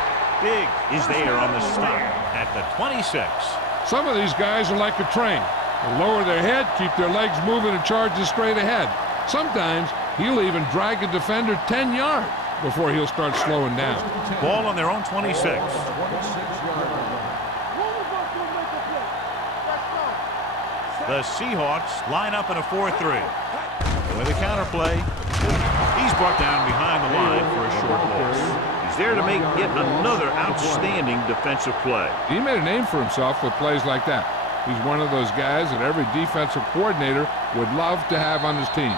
Big is there on the stop at the 26. Some of these guys are like a train. They lower their head, keep their legs moving, and charge straight ahead. Sometimes he'll even drag a defender 10 yards before he'll start slowing down. Ball on their own 26. 26-yard line. One of us will make a play. Let's go. The Seahawks line up in a 4-3. With a counter play, he's brought down behind the line for a short loss. He's there to make yet another outstanding defensive play. He made a name for himself with plays like that. He's one of those guys that every defensive coordinator would love to have on his team.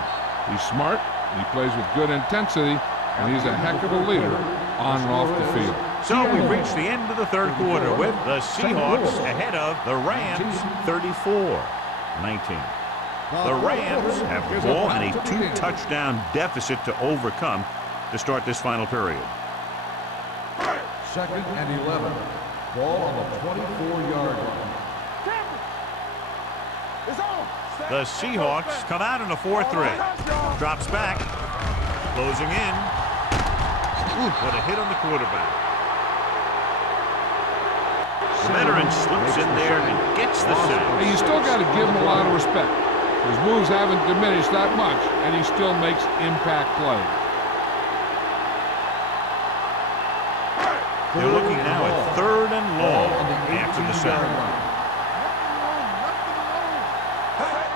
He's smart, he plays with good intensity, and he's a heck of a leader on and off the field. So we've reached the end of the third quarter with the Seahawks ahead of the Rams 34-19. The Rams have the ball and a 2-touchdown deficit to overcome to start this final period. Second and 11. Ball on the 24-yard line. It's on. The Seahawks come out in a 4-3. Drops back. Closing in. Ooh, what a hit on the quarterback. The veteran slips in there and gets the sack. Hey, you still got to give him a lot of respect. His moves haven't diminished that much, and he still makes impact plays. They're looking now at 3rd and long after the sack.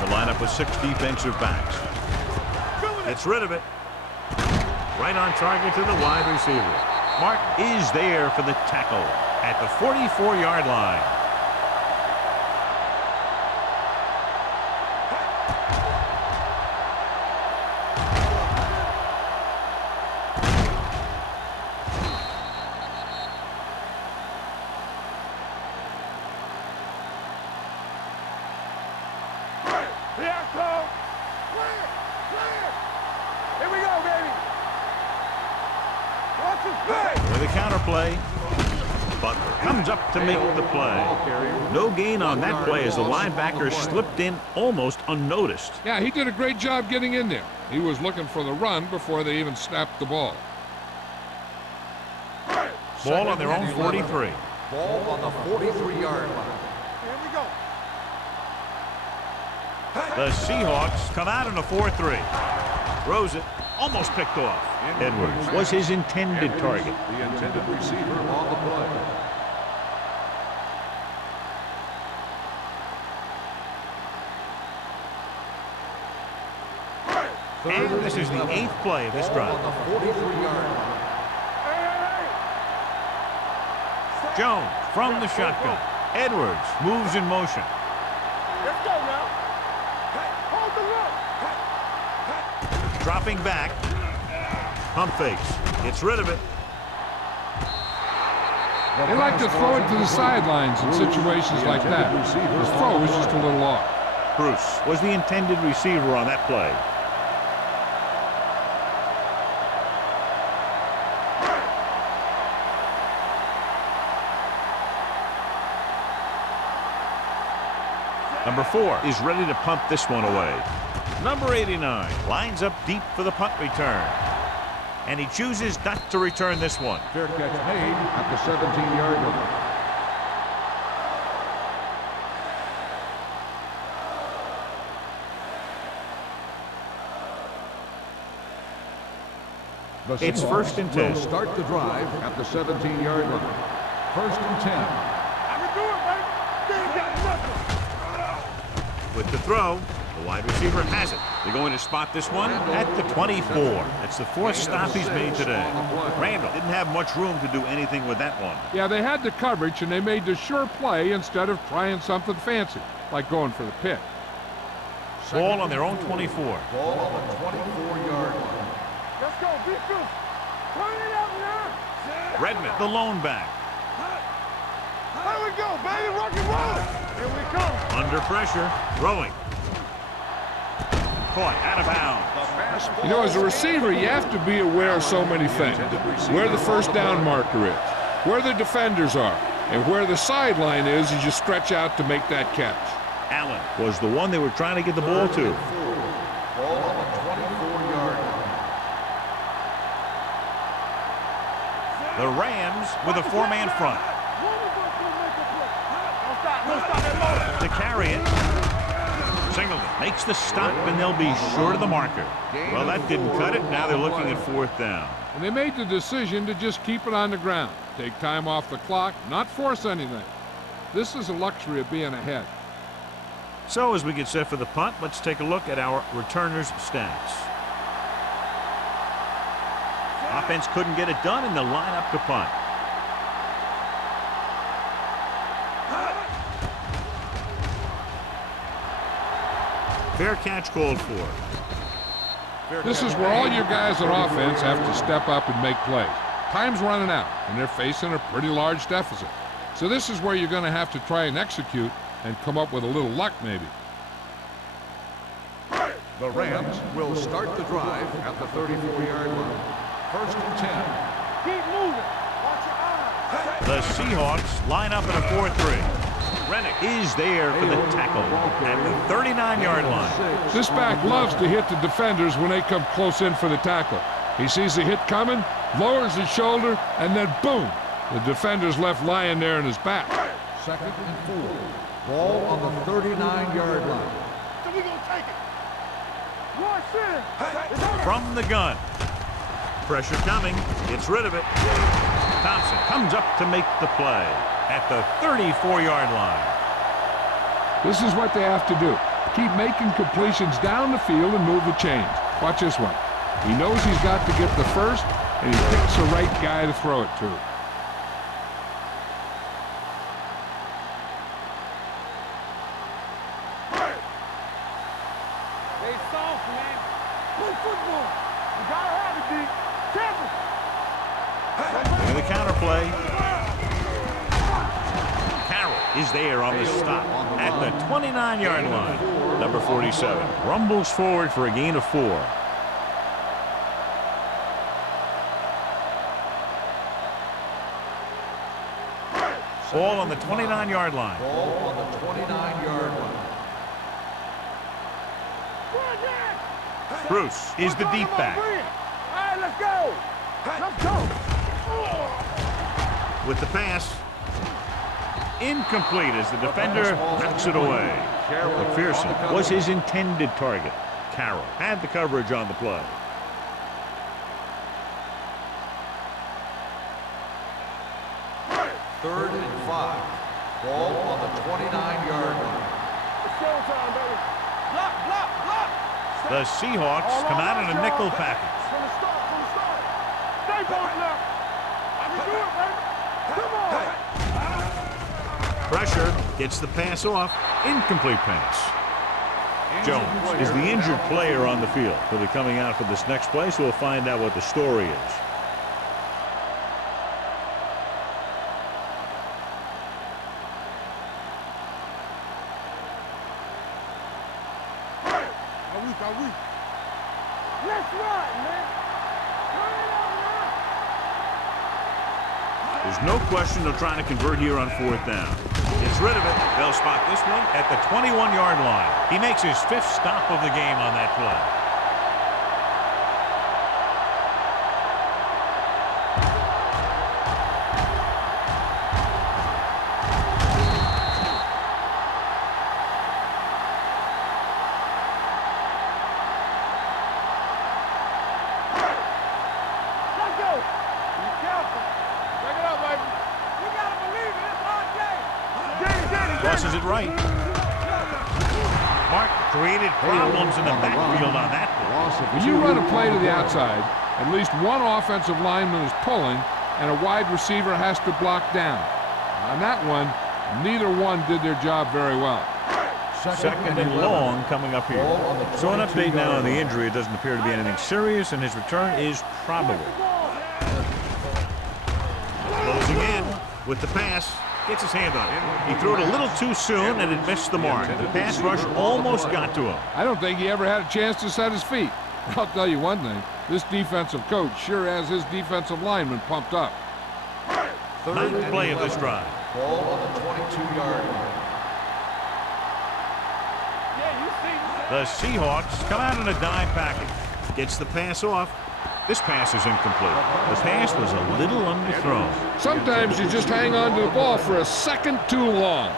The lineup with 6 defensive backs. Gets rid of it. Right on target to the wide receiver. Martin is there for the tackle at the 44-yard line. With a counter play, Butler comes up to make the play. No gain on that play as the linebacker slipped in almost unnoticed. Yeah, he did a great job getting in there. He was looking for the run before they even snapped the ball. Ball on their own 43. Ball on the 43-yard line. Here we go. The Seahawks come out in a 4-3. Throws it, almost picked off. Edwards was his intended target. The intended receiver on the play. And this is the 8th play of this drive. On the 43-yard line. Jones from the shotgun. Edwards moves in motion. Let's go now. Hold the look. Dropping back. Pump fakes. Gets rid of it. They like to throw it to the sidelines in situations like that. His throw was just a little off. Bruce was the intended receiver on that play. Number 4 is ready to punt this one away. Number 89 lines up deep for the punt return. And he chooses not to return this one. Fair catch made at the 17-yard line. It's 1st and 10. Will start the drive at the 17-yard line. 1st and 10. I can do it, baby. They ain't got nothing. With the throw, the wide receiver has it. They're going to spot this one at the 24. That's the 4th stop he's made today. Randall didn't have much room to do anything with that one. Yeah, they had the coverage, and they made the sure play instead of trying something fancy, like going for the pick. Ball on their own 24. Ball on the 24-yard line. Let's go, be good. Turn it up now. Redmond, the lone back. There we go, baby. Rock and roll. Here we come. Under pressure, throwing. Caught out of bounds. You know, as a receiver, you have to be aware of so many things. Where the first down marker is, where the defenders are, and where the sideline is as you stretch out to make that catch. Allen was the one they were trying to get the ball to. Ball on the 24-yard line. The Rams with a 4-man front. To carry it. Singleton makes the stop, and they'll be short of the marker. Well, that didn't cut it. Now they're looking at 4th down. And they made the decision to just keep it on the ground. Take time off the clock, not force anything. This is a luxury of being ahead. So as we get set for the punt, let's take a look at our returners' stats. Offense couldn't get it done in the lineup to punt. Fair catch called for. This is where all your guys on offense have to step up and make plays. Time's running out, and they're facing a pretty large deficit. So this is where you're going to have to try and execute and come up with a little luck, maybe. The Rams will start the drive at the 34-yard line. 1st and 10. Keep moving. Watch your eyes. The Seahawks line up in a 4-3. Rennick is there for the tackle at the 39-yard line. This back loves to hit the defenders when they come close in for the tackle. He sees the hit coming, lowers his shoulder, and then boom, the defender's left lying there in his back. 2nd and 4. Ball on the 39-yard line. So we gonna take Take it. Watch in. From the gun. Pressure coming. Gets rid of it. Thompson comes up to make the play at the 34-yard line. This is what they have to do. Keep making completions down the field and move the chains. Watch this one. He knows he's got to get the first, and he picks the right guy to throw it to. They soft, man. Play football. You gotta have it, D. Careful. And the counterplay. Carroll is there on the stop at the 29-yard line. Number 47 rumbles forward for a gain of 4. Ball on the 29-yard line. Ball on the 29-yard line. Bruce is the deep back. All right, let's go. Let's go. With the pass. Incomplete as the defender knocks it away. McPherson was his intended target. Carroll had the coverage on the play. Third and 5. Ball on the 29-yard line. It's showtime, baby. Block, block, block. The Seahawks come out in a nickel package. From the start, from the start. Stay posted up. I can do it, baby. Come on. Pressure gets the pass off. Incomplete pass. Jones is the injured player on the field. He'll be coming out for this next play, so we'll find out what the story is. Let's run, man. Turn it up, man. There's no question they're trying to convert here on 4th down. Gets rid of it. They'll spot this one at the 21-yard line. He makes his 5th stop of the game on that play. Crosses it right. Mark created problems in the backfield on that play. When you run a play to the outside, at least one offensive lineman is pulling, and a wide receiver has to block down. On that one, neither one did their job very well. Second and long coming up here. So an update now on the injury. It doesn't appear to be anything serious, and his return is probable. Closing in with the pass. Gets his hand on it. He threw it a little too soon, and it missed the mark. The pass rush almost got to him. I don't think he ever had a chance to set his feet. I'll tell you one thing. This defensive coach sure has his defensive lineman pumped up. Ninth play of this drive. Ball on the 22-yard line. The Seahawks come out in a dime package. Gets the pass off. This pass is incomplete. The pass was a little underthrown. Sometimes you just hang on to the ball for a second too long.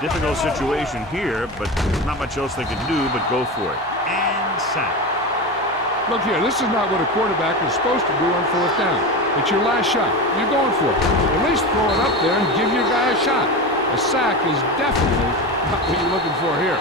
Difficult situation here, but not much else they can do but go for it. And sack. Look here, this is not what a quarterback is supposed to do on 4th down. It's your last shot. You're going for it. At least throw it up there and give your guy a shot. A sack is definitely not what you're looking for here.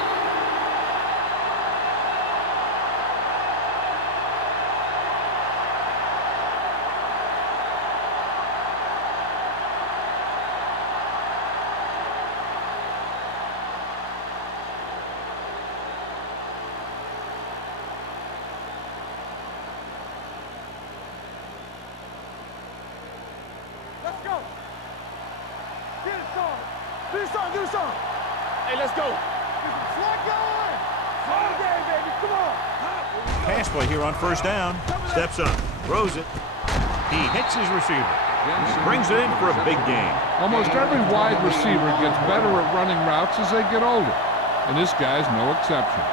Let's go. Get it started. Do something, do something. Hey, let's go. Slide going. Slow game, baby. Come on. Pass play here on 1st down. Steps up. Throws it. He hits his receiver. Brings it in for a big gain. Almost every wide receiver gets better at running routes as they get older, and this guy's no exception.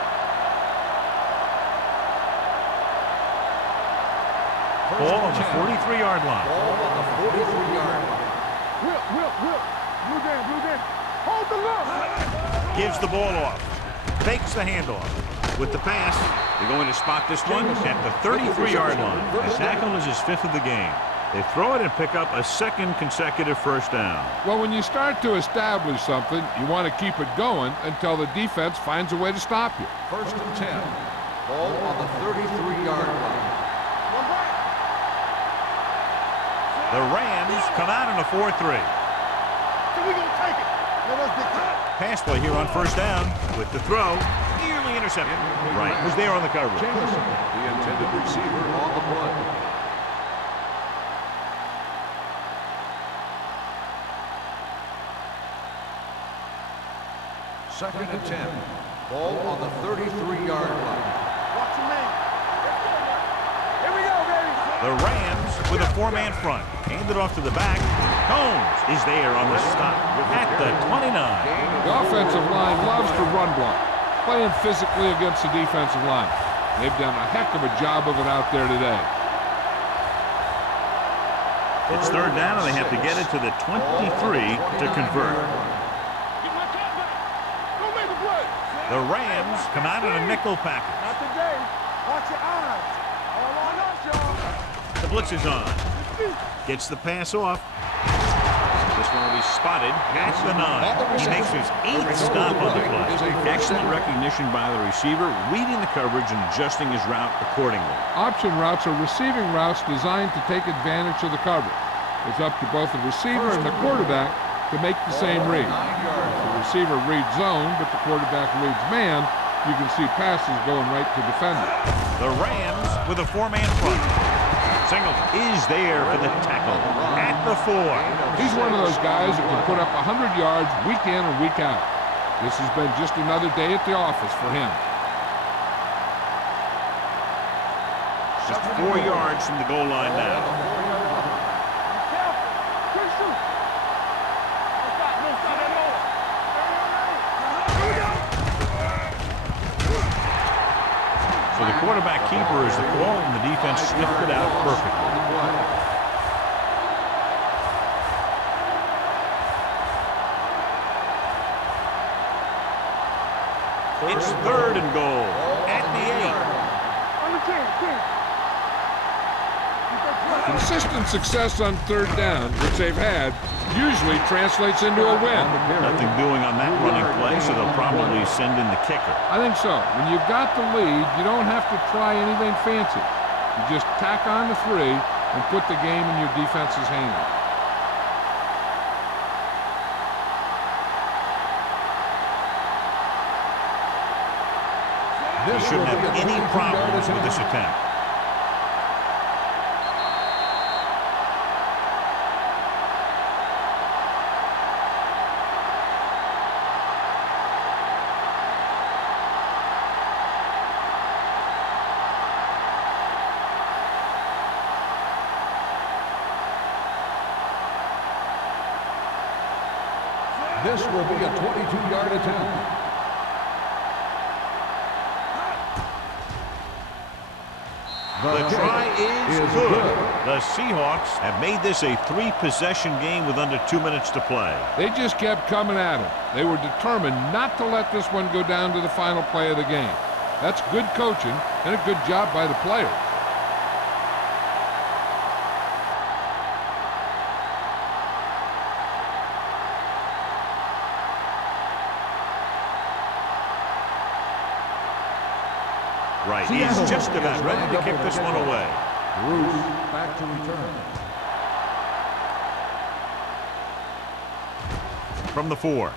Ball on the 43-yard line. Ball on the 43-yard line. Whip. Blue game. Hold the look. Gives the ball off. Fakes the handoff. With the pass, they're going to spot this one at the 33-yard line. The tackle is his 5th of the game. They throw it and pick up a 2nd consecutive first down. Well, when you start to establish something, you want to keep it going until the defense finds a way to stop you. 1st and 10. Ball on the 33-yard line. The Rams come out in a 4-3. So we gonna take it. Let us dictate. Pass play here on first down with the throw. Nearly intercepted. Right, was there on the coverage. Jameson, the intended receiver on the play. Second and 10. Ball on the 33-yard line. Watch your man. Here we go, baby. The Rams with a 4-man front. Handed off to the back. Combs is there on the stop at the 29. The offensive line loves to run block, playing physically against the defensive line. They've done a heck of a job of it out there today. It's 3rd down, and they have to get it to the 23 to convert. Get my cat back. Go make a play. The Rams come out in a nickel package. Not today. Watch your eyes. All on us, y'all. The blitz is on. Gets the pass off. This one will be spotted at the 9. He makes his 8th stop on the play. Excellent recognition by the receiver, reading the coverage and adjusting his route accordingly. Option routes are receiving routes designed to take advantage of the coverage. It's up to both the receiver and the quarterback to make the same read. If the receiver reads zone, but the quarterback reads man, you can see passes going right to defender. The Rams with a 4-man front. Singleton is there for the tackle at the 4. He's one of those guys that can put up 100 yards week in and week out. This has been just another day at the office for him. Just 4 yards from the goal line now. So the quarterback keeper is the call, and the defense sniffed it out perfectly. It's 3rd and goal at the 8. Consistent success on 3rd down, which they've had, usually translates into a win. Nothing doing on that running play, so they'll probably send in the kicker. I think so. When you've got the lead, you don't have to try anything fancy. You just tack on the 3 and put the game in your defense's hands. He shouldn't have any problems with this attempt. This will be a 22-yard attempt. The try is good. The Seahawks have made this a 3-possession game with under 2 minutes to play. They just kept coming at him. They were determined not to let this one go down to the final play of the game. That's good coaching and a good job by the players. Right, he's just about ready to kick this one away. Bruce back to return. From the 4.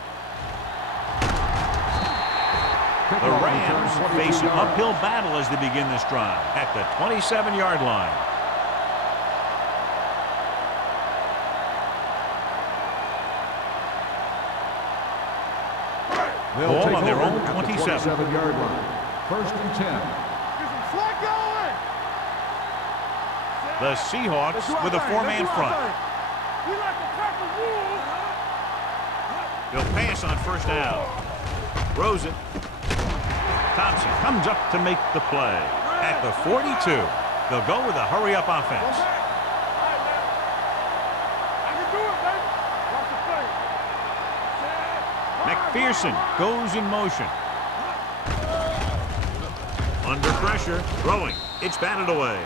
The Rams face an uphill battle as they begin this drive at the 27-yard line. Ball on their own 27-yard line. 1st and 10. The Seahawks with a 4-man front. He'll pass on first down. Throws it. Thompson comes up to make the play at the 42. They'll go with a hurry-up offense. McPherson goes in motion. Under pressure, throwing. It's batted away.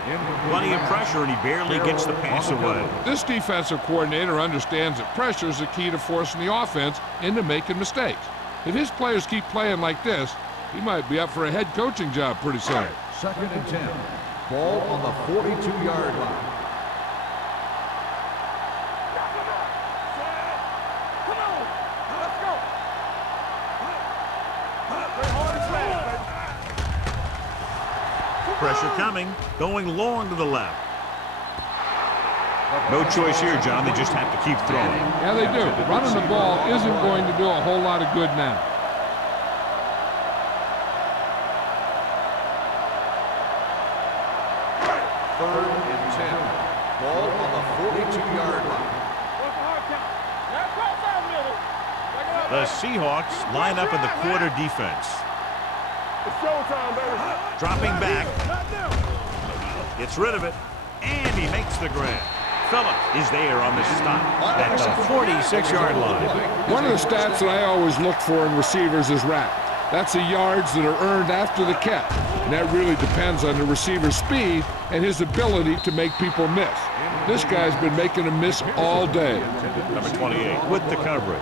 Plenty of pressure, and he barely gets the pass away. This defensive coordinator understands that pressure is the key to forcing the offense into making mistakes. If his players keep playing like this, he might be up for a head coaching job pretty soon. 2nd and 10. Ball on the 42-yard line. Pressure coming, going long to the left. No choice here, John. They just have to keep throwing. Yeah, they do. Running the ball isn't going to do a whole lot of good now. Third and 10. Ball on the 42-yard line. The Seahawks line up in the quarter defense. It's showtime, baby. Dropping back. Gets rid of it. And he makes the grab. Phillip is there on the stop at the 46-yard line. One of the stats that I always look for in receivers is RAP. That's the yards that are earned after the catch. And that really depends on the receiver's speed and his ability to make people miss. This guy's been making them miss all day. Number 28 with the coverage.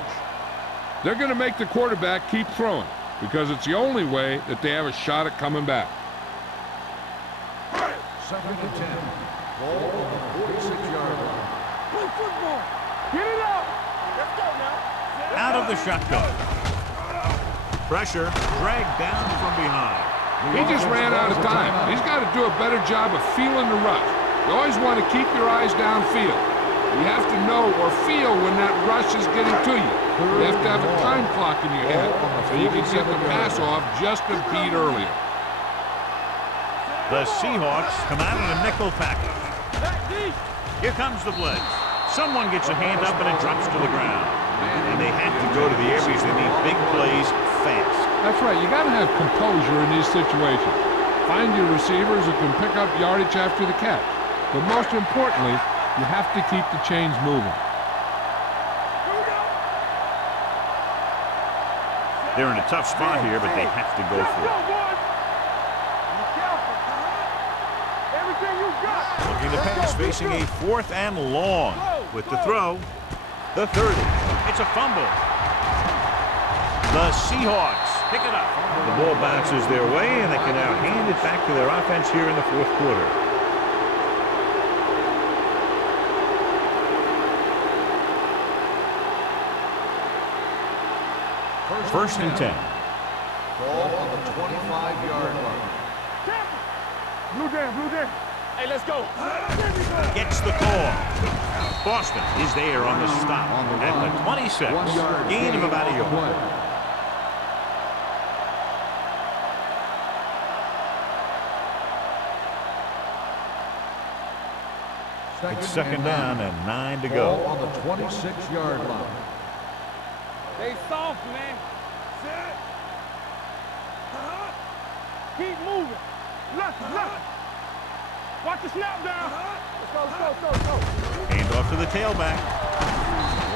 They're going to make the quarterback keep throwing because it's the only way that they have a shot at coming back. 2nd and 10. Ball on the 46-yard line. Play football. Get it out. Let's go now. Out of the shotgun. Pressure dragged down from behind. He just ran out of time. He's got to do a better job of feeling the rush. You always want to keep your eyes downfield. You have to know or feel when that rush is getting to you. You have to have a time clock in your head so you can get the pass off just a beat earlier. The Seahawks come out in a nickel package. Here comes the blitz. Someone gets a hand up and it drops to the ground. And they have to go to the areas they need big plays fast. That's right. You got to have composure in these situations. Find your receivers who can pick up yardage after the catch. But most importantly, you have to keep the chains moving. They're in a tough spot here, but they have to go for it. Looking to pass, facing a 4th and long. With the throw, the 30. It's a fumble. The Seahawks pick it up. The ball bounces their way, and they can now hand it back to their offense here in the 4th quarter. First and 10. Ball on the 25-yard line. Blue jam. Hey, let's go. Gets the call. Boston is there on the stop at the 26. Gain of about a yard. It's 2nd down and 9 to go. Ball on the 26-yard line. They soft, man. Keep moving. Left. Watch the snap down. Let's go. Hand off to the tailback.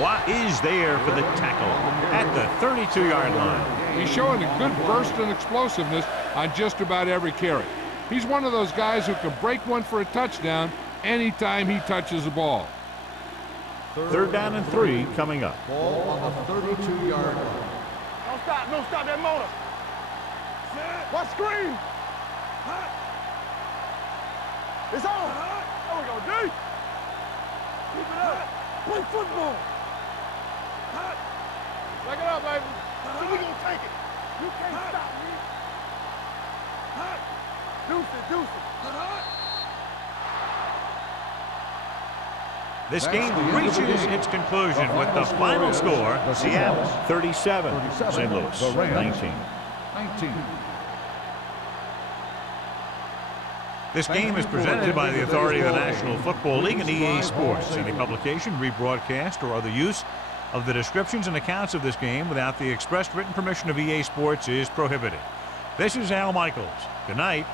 Watt is there for the tackle at the 32-yard line. He's showing a good burst and explosiveness on just about every carry. He's one of those guys who can break one for a touchdown anytime he touches the ball. 3rd down and 3 coming up. Ball on the 32-yard line. Don't stop that motor. What screen? It's on. There we go, D. Keep it up. Play football. Back it up, baby. We gonna take it. You can't stop me. Deuce it. This game reaches its conclusion with the final score, Seattle 37, St. Louis 19. This game is presented by the authority of the National Football League and EA Sports. Any publication, rebroadcast, or other use of the descriptions and accounts of this game without the expressed written permission of EA Sports is prohibited. This is Al Michaels. Good night.